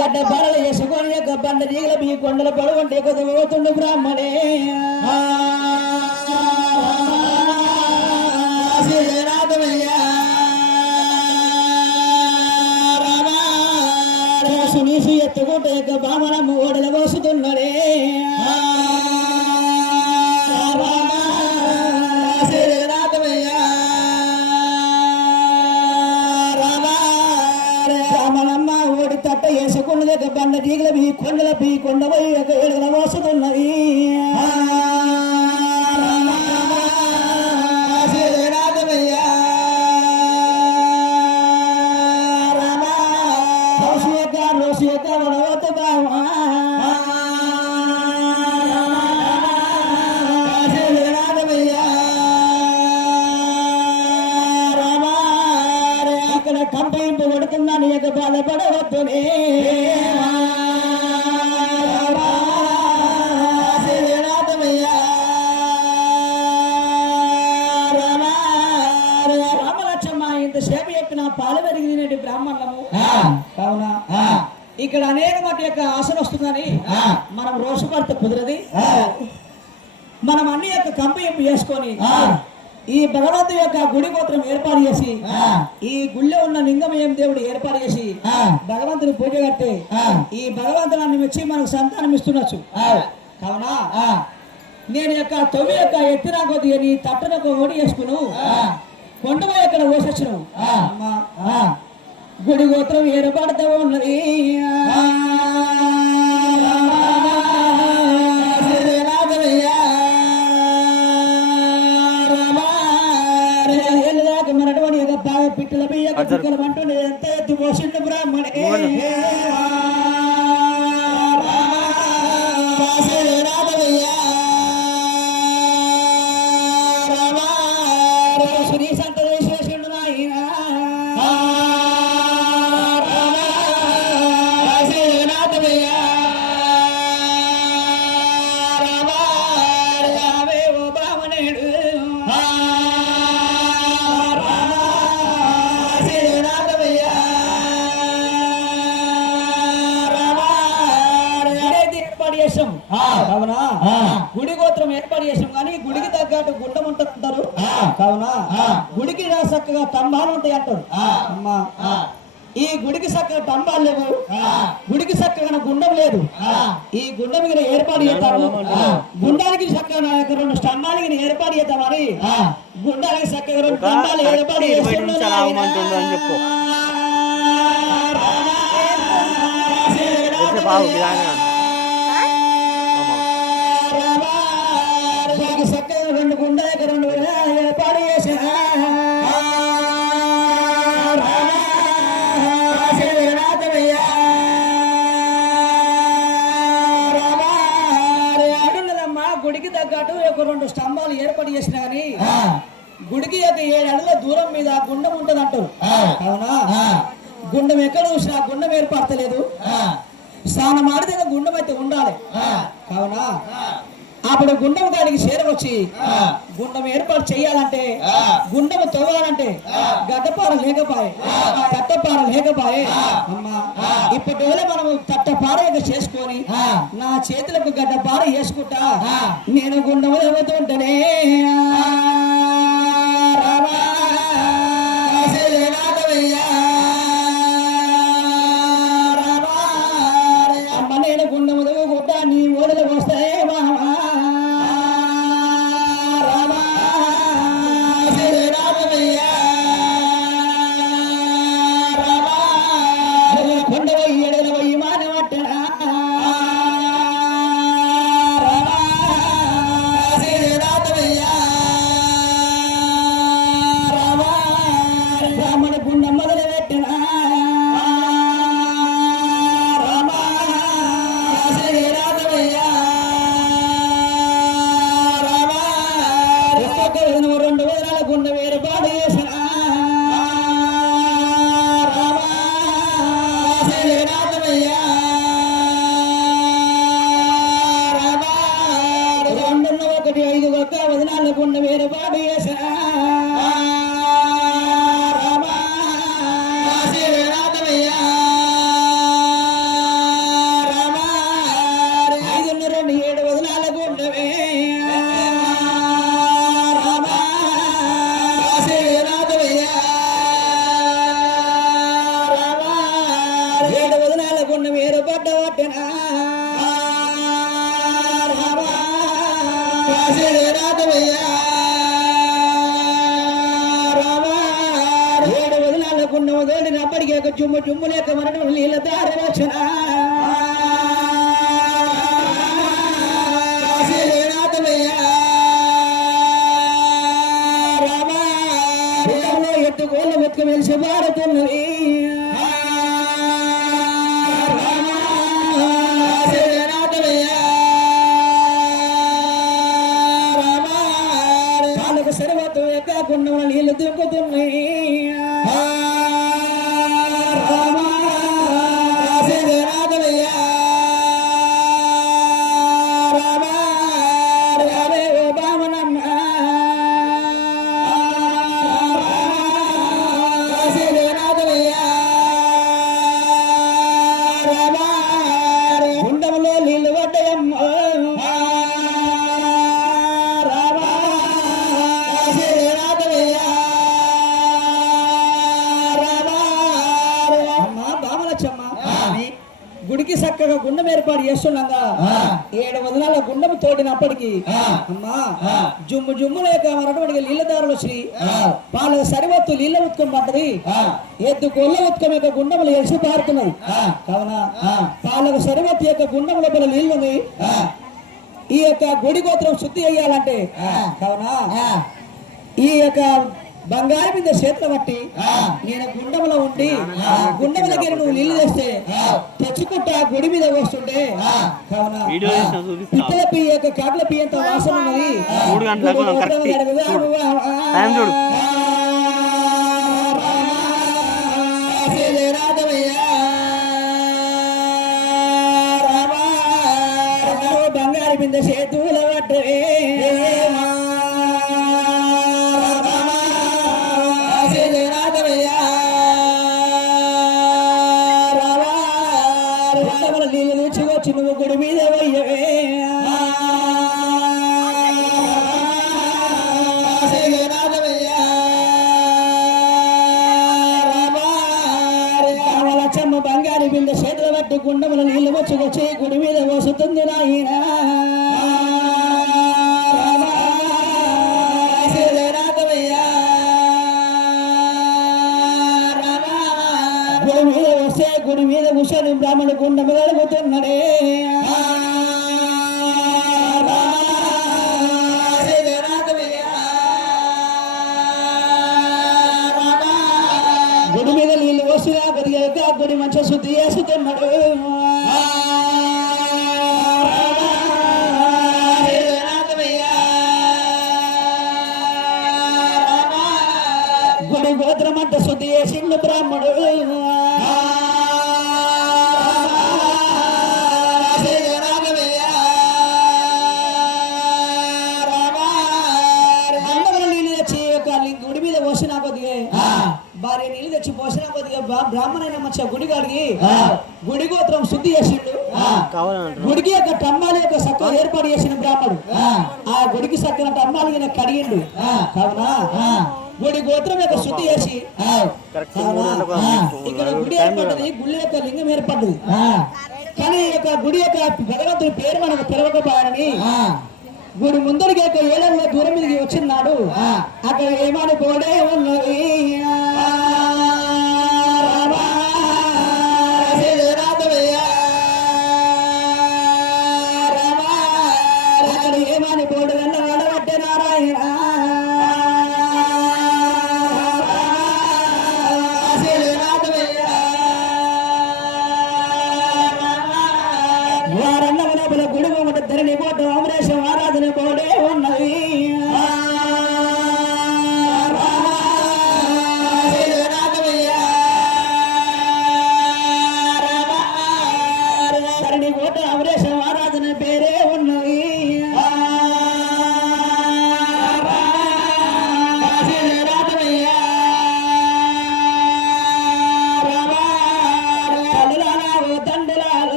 గడ్డ బరలు వేసుకొని యొక్క బండ జీగల మీ కొండల పడవంటే కొద్ది పోతుండు బ్రాహ్మణే నీసు ఎత్తుకుంటే యొక్క బామనమ్మ ఓడల పోసుతున్నాడే బండ జీగల మీ కొండల ఈ కొండపై ఒక ఏడుగుల మోసుతున్నది శ్రీనాథమయ్యా రోసి యొక్క వడవత బావా శ్రీనాథమయ్యా అక్కడ కంపయింపు పడుతుందని యొక్క బాధపడవద్దునే సేపు చెప్పిన పాలు పెరిగినటువంటి బ్రాహ్మణులము కావున ఇక్కడ అనేక మట్టి యొక్క ఆశలు వస్తుందని మనం రోషపడితే కుదరది మనం అన్ని యొక్క కంపయింపు చేసుకొని ఈ భగవంతు యొక్క గుడి గోత్రం ఏర్పాటు చేసి ఈ గుళ్ళో ఉన్న లింగమయం దేవుడు ఏర్పాటు చేసి భగవంతుని పూజ కట్టి ఈ భగవంతుని మెచ్చి మనకు సంతానం ఇస్తుండొచ్చు కావున నేను యొక్క తొమ్మిది యొక్క ఎత్తిన కొద్ది నీ తట్టనకు ఓడి చేసుకును కొండపై అక్కడ పోసొచ్చును గుడి గోత్రం ఏర్పడుతూ ఉన్నది మనటువంటి యొక్క బాగా పిట్టల బియ్య పిక్కలు అంటుండే ఎంత ఎత్తు పోసిండు బ్రాహ్మణే కావున గుడి గోత్రం ఏర్పాటు చేసాం కానీ గుడికి తగ్గట్టు గుండం ఉంటుంది అంటారు కావున గుడికి చక్కగా స్తంభాలు ఉంటాయి అంటారు అమ్మా ఈ గుడికి చక్కగా స్తంభాలు లేవు గుడికి చక్కగా గుండం లేదు ఈ గుండం మీద ఏర్పాటు చేద్దాము గుండానికి చక్కగా 2 స్తంభాలకి ఏర్పాటు చేద్దామని గుండానికి చక్కగా 2 స్తంభాలు ఏర్పాటు చక్కగా 2 గుండెలకు 2 ఏర్పాటు చేసిన అడున్నదమ్మా గుడికి తగ్గట్టు ఒక 2 స్తంభాలు ఏర్పాటు చేసిన కానీ గుడికి ఒక 7 అడుగుల దూరం మీద గుండం ఉంటది అంటారు అవునా గుండం ఎక్కడ చూసినా గుండం ఏర్పడతలేదు స్నానం ఆడితే గుండం అయితే ఉండాలి కావున అప్పుడు గుండం గారికి చేరవచ్చి గుండం ఏర్పాటు చేయాలంటే గుండము తవ్వాలంటే గడ్డపార లేకపోయే తట్టపార లేకపోయే అమ్మా ఇప్పటి వేళ మనము తట్టపార చేసుకొని నా చేతులకు గడ్డపార వేసుకుంటా నేను గుండము తవ్వుతుంటేనే అమ్మ నేను గుండము తవ్వుకుంటా నీ ఓడలు వస్తాయి చుమ్ము చుమ్ము లేక మరణం నీళ్ళ దారి రక్షణ చేస్తుండగా 7 వదనాల గుండము తోడినప్పటికీ అమ్మా జుమ్ము జుమ్ము లేక మరటువంటి నీళ్ళదారులు శ్రీ వాళ్ళ సరివత్తు నీళ్ళ ఉత్కం పడ్డది ఎద్దు కొల్ల ఉత్కం యొక్క గుండములు ఎలిసి పారుతున్నది కావున వాళ్ళకు సరివత్తు యొక్క గుండం లోపల నీళ్ళుంది ఈ యొక్క గుడి గోత్రం శుద్ధి అయ్యాలంటే కావున ఈ యొక్క బంగారు మీద చేతులు బట్టి నేను గుండములో ఉండి గుండముల దగ్గర నువ్వు నీళ్లు తెస్తే తెచ్చుకుంటా గుడి మీద వస్తుంటే కావున పిట్టల పీ యొక్క కాకుల పీ అంత వాసన ఉన్నది బంగారు మీద చేతుల పట్టవే నీళ్ళు తెచ్చుకొచ్చి నువ్వు గుడి మీద వయ్యవే లచ్చమ్మ బంగారు బిందె చేతులు పట్టి గుండముల నీళ్లు వచ్చుకొచ్చి గుడి మీద వస్తుంది నాయన గుడి మీద వస్తే గుడి మీద కూర్చొని బ్రాహ్మణ గుండము కలుగుతున్నాడే గుడి మీద నీళ్ళు వస్తున్నా కొద్దిగా గుడి మంచిగా శుద్ధి చేస్తున్నాడు గుడి గోత్రం అంట శుద్ధి చేసిండు బ్రాహ్మణుడు గుడి మీద పోసినా కొద్దిగా భార్య నీళ్ళు తెచ్చి పోసినా కొద్దిగా బ్రాహ్మణైన మంచిగా గుడి కడిగి గుడి గోత్రం శుద్ధి చేసిండు గుడికి యొక్క టమ్మాలి యొక్క సక్క ఏర్పాటు చేసిన బ్రాహ్మణుడు ఆ గుడికి సక్కన టమ్మాలి కడిగిండు కావున గుడి గోత్రం యొక్క శుద్ధి చేసి ఇక్కడ గుడి ఏర్పడ్డది గుడి యొక్క లింగం ఏర్పడ్డది కానీ ఈ యొక్క గుడి యొక్క భగవంతుడి పేరు మనకు తెలవకపోయారని గుడి ముందరికి యొక్క 7 అడుగుల దూరం మీదకి వచ్చినాడు అక్కడ ఏమని పోడే ఉన్నది అక్కడ ఏమని పోడు అన్న వాడబట్టే నారాయణ వారన్న లోపల గుడి ముంగట ధరణి కోట అమరేశం ఆరాధన కోడే ఉన్నది ధరణి కోట అమరేశం ఆరాధన పేరే ఉన్నది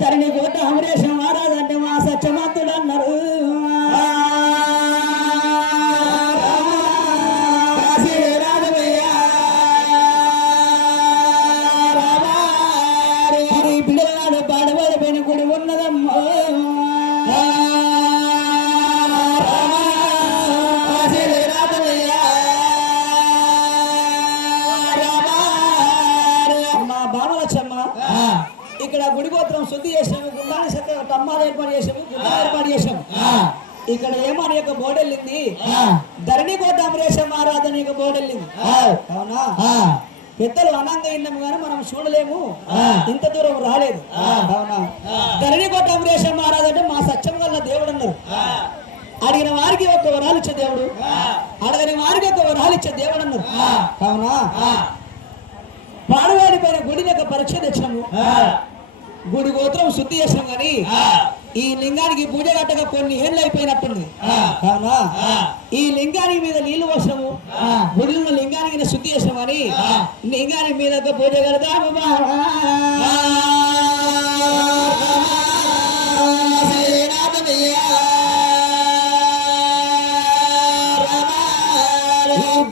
ధరణి కోట అమరేశం ఆరాధన అంటే మా సత్యమంతుడు అన్నారు పిల్లలు పాడబడిపోయిన గుడి ఉన్నదమ్మా మా బామలచ్చమ్మ ఇక్కడ గుడి గోత్రం శుద్ధి చేసాము గుండాన్ని సత్య టమ్మాలు ఏర్పాటు చేసాము గుండా ఏర్పాటు చేసాము ఇక్కడ ఏమని యొక్క బోర్డెళ్ళింది ధరణి కోట అమరేశం ఆరాధన యొక్క బోర్డెళ్ళింది అవునా పెద్దలు అనంగా విన్నాము కానీ మనం చూడలేము ఇంత దూరం రాలేదు అవునా ధరణి కోట అమరేశం ఆరాధన అంటే మా సత్యం వల్ల దేవుడు అన్నారు అడిగిన వారికి ఒక వరాలు ఇచ్చే దేవుడు అడగని వారికి ఒక వరాలు ఇచ్చే దేవుడు అన్నారు అవునా పాడువాడి పైన గుడి యొక్క పరీక్ష తెచ్చినాము గుడి గోత్రం శుద్ధి చేసాం కానీ ఈ లింగానికి పూజ కట్టగా కొన్ని ఏళ్ళు అయిపోయినట్టుంది అవునా ఈ లింగానికి మీద నీళ్లు పోసాము గుడిలో లింగానికి శుద్ధి చేసాం కానీ లింగానికి మీద పూజ కడతాము రామ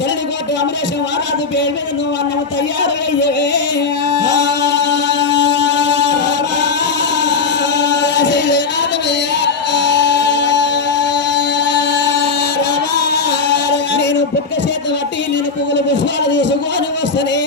ధరణి కోట అమరేశం వారాదు పేరు మీద నువ్వు అన్నము తయారు అయ్యే నేను పుట్ట చేత బట్టి నేను పువ్వులు పుష్పాలు తీసుకొని వస్తనే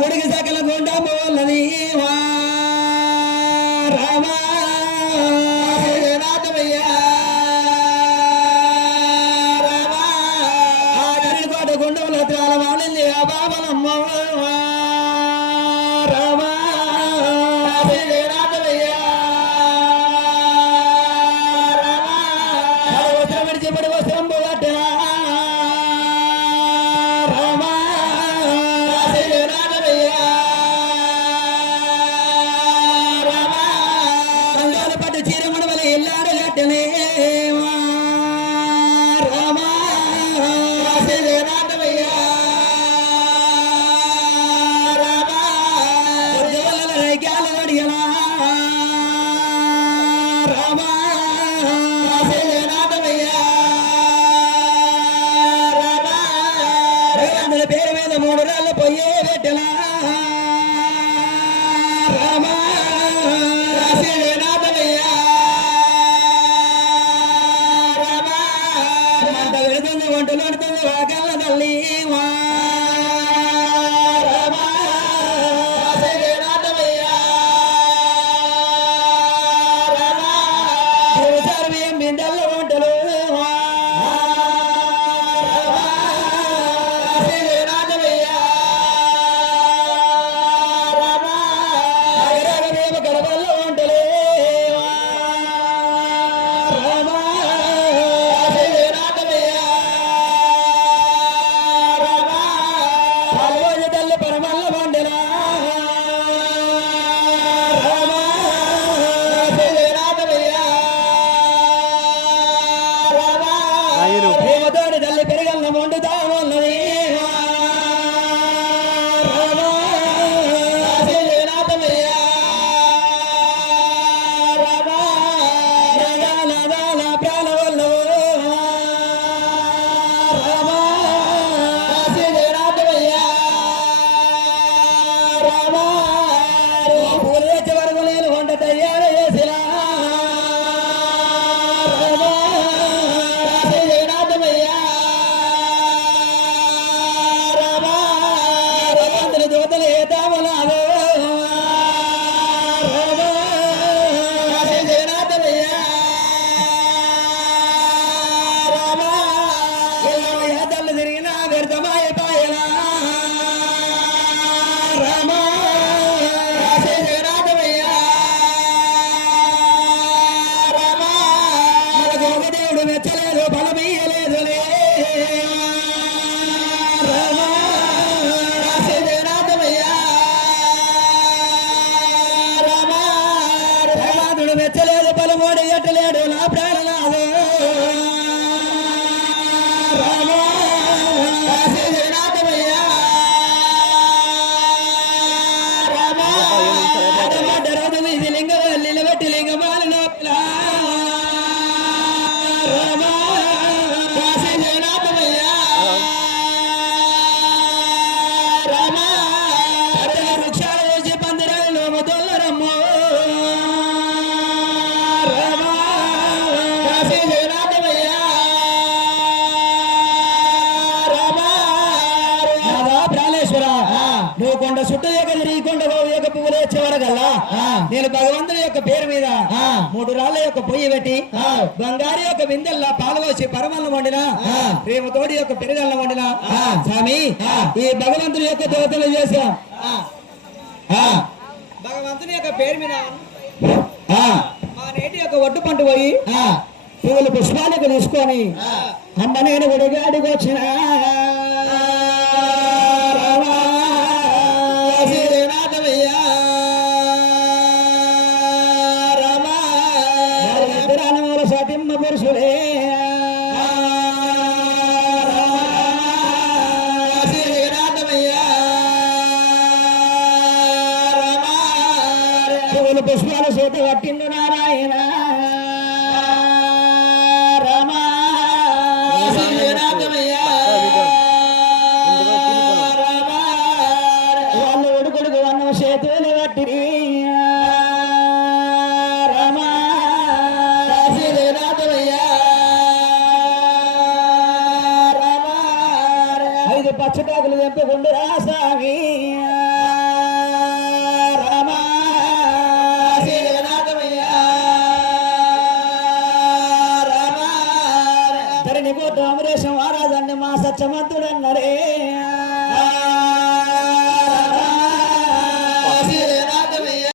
గుడికి సకల గుండా పోలది రామా కోట గుండంలో త్రాల వాణి బాబలమ్మ రామా వస్త్రం విడిచిపడి వస్త్రం పోగట్టరా రామా సంగాల పట్టు చీరమణ వల్ల ఎల్లాడు గట్టనే రామా రామా పేరు మీద 3 రాళ్ళు పోయే పెట్టలా రామా మంట పెడుతుంది వంటలు పడుతుంది వాకల్ల తల్లి బిందెల్ల వంటలు గడపల్ల వంటలే తల్లి పరమల్ల వండలా ప్రేమతోటి తల్లి పెరగల్ల వండుతా ఉన్నది పూలు తెచ్చే వరకు నేను వంట తయారు చేసినా దోతలు ఏతామలాదో తల్లి తిరిగిన వ్యర్థమాయ పాయలా రామా దేవుడు మెచ్చలేదు బలమీయలేదు భగవానుడు మెచ్చలేదు బలమోడి ఎట్టలేడు నా ప్రాణనాథు రామా రోజు ఇది లింగ నిలబెట్టి లింగమాల లోపల రామా వృక్షాలు వేసి పందిరాలు మొదలరమ్మో రామా ప్రాణేశ్వర నువ్వు కొండ చుట్టూ ఈ కొండ యొక్క పువ్వులు వచ్చేవరగల్లా నేను భగవంతుని యొక్క పేరు మీద 3 రాళ్ళ యొక్క పొయ్యి పెట్టి బంగారు యొక్క బిందెల్లా పాలు పోసి పరమల్లం వండిన ప్రేమతోడి యొక్క పెరుగల్లం వండిన స్వామి ఈ భగవంతుని యొక్క దేవతలు చేశాం భగవంతుని యొక్క పేరు మీద మా నేటి యొక్క ఒడ్డు పంట పోయి పువ్వులు పుష్పాలకు తీసుకొని అమ్మ నేను గుడిగాడికి వచ్చిన సతిమ్మ పురుషులే పువ్వులు పుష్పాల చేత పట్టిండు నారాయణ రామా వాళ్ళు ఉడుకుడుకు అన్నం చేతులు పట్టిరి రామా ఐదు పచ్చటాకులు తెంపుకుండు రాసామి రామా ధరణి కోట అమరేశం ఆరాధండి మా సత్యమంతుడన్నరే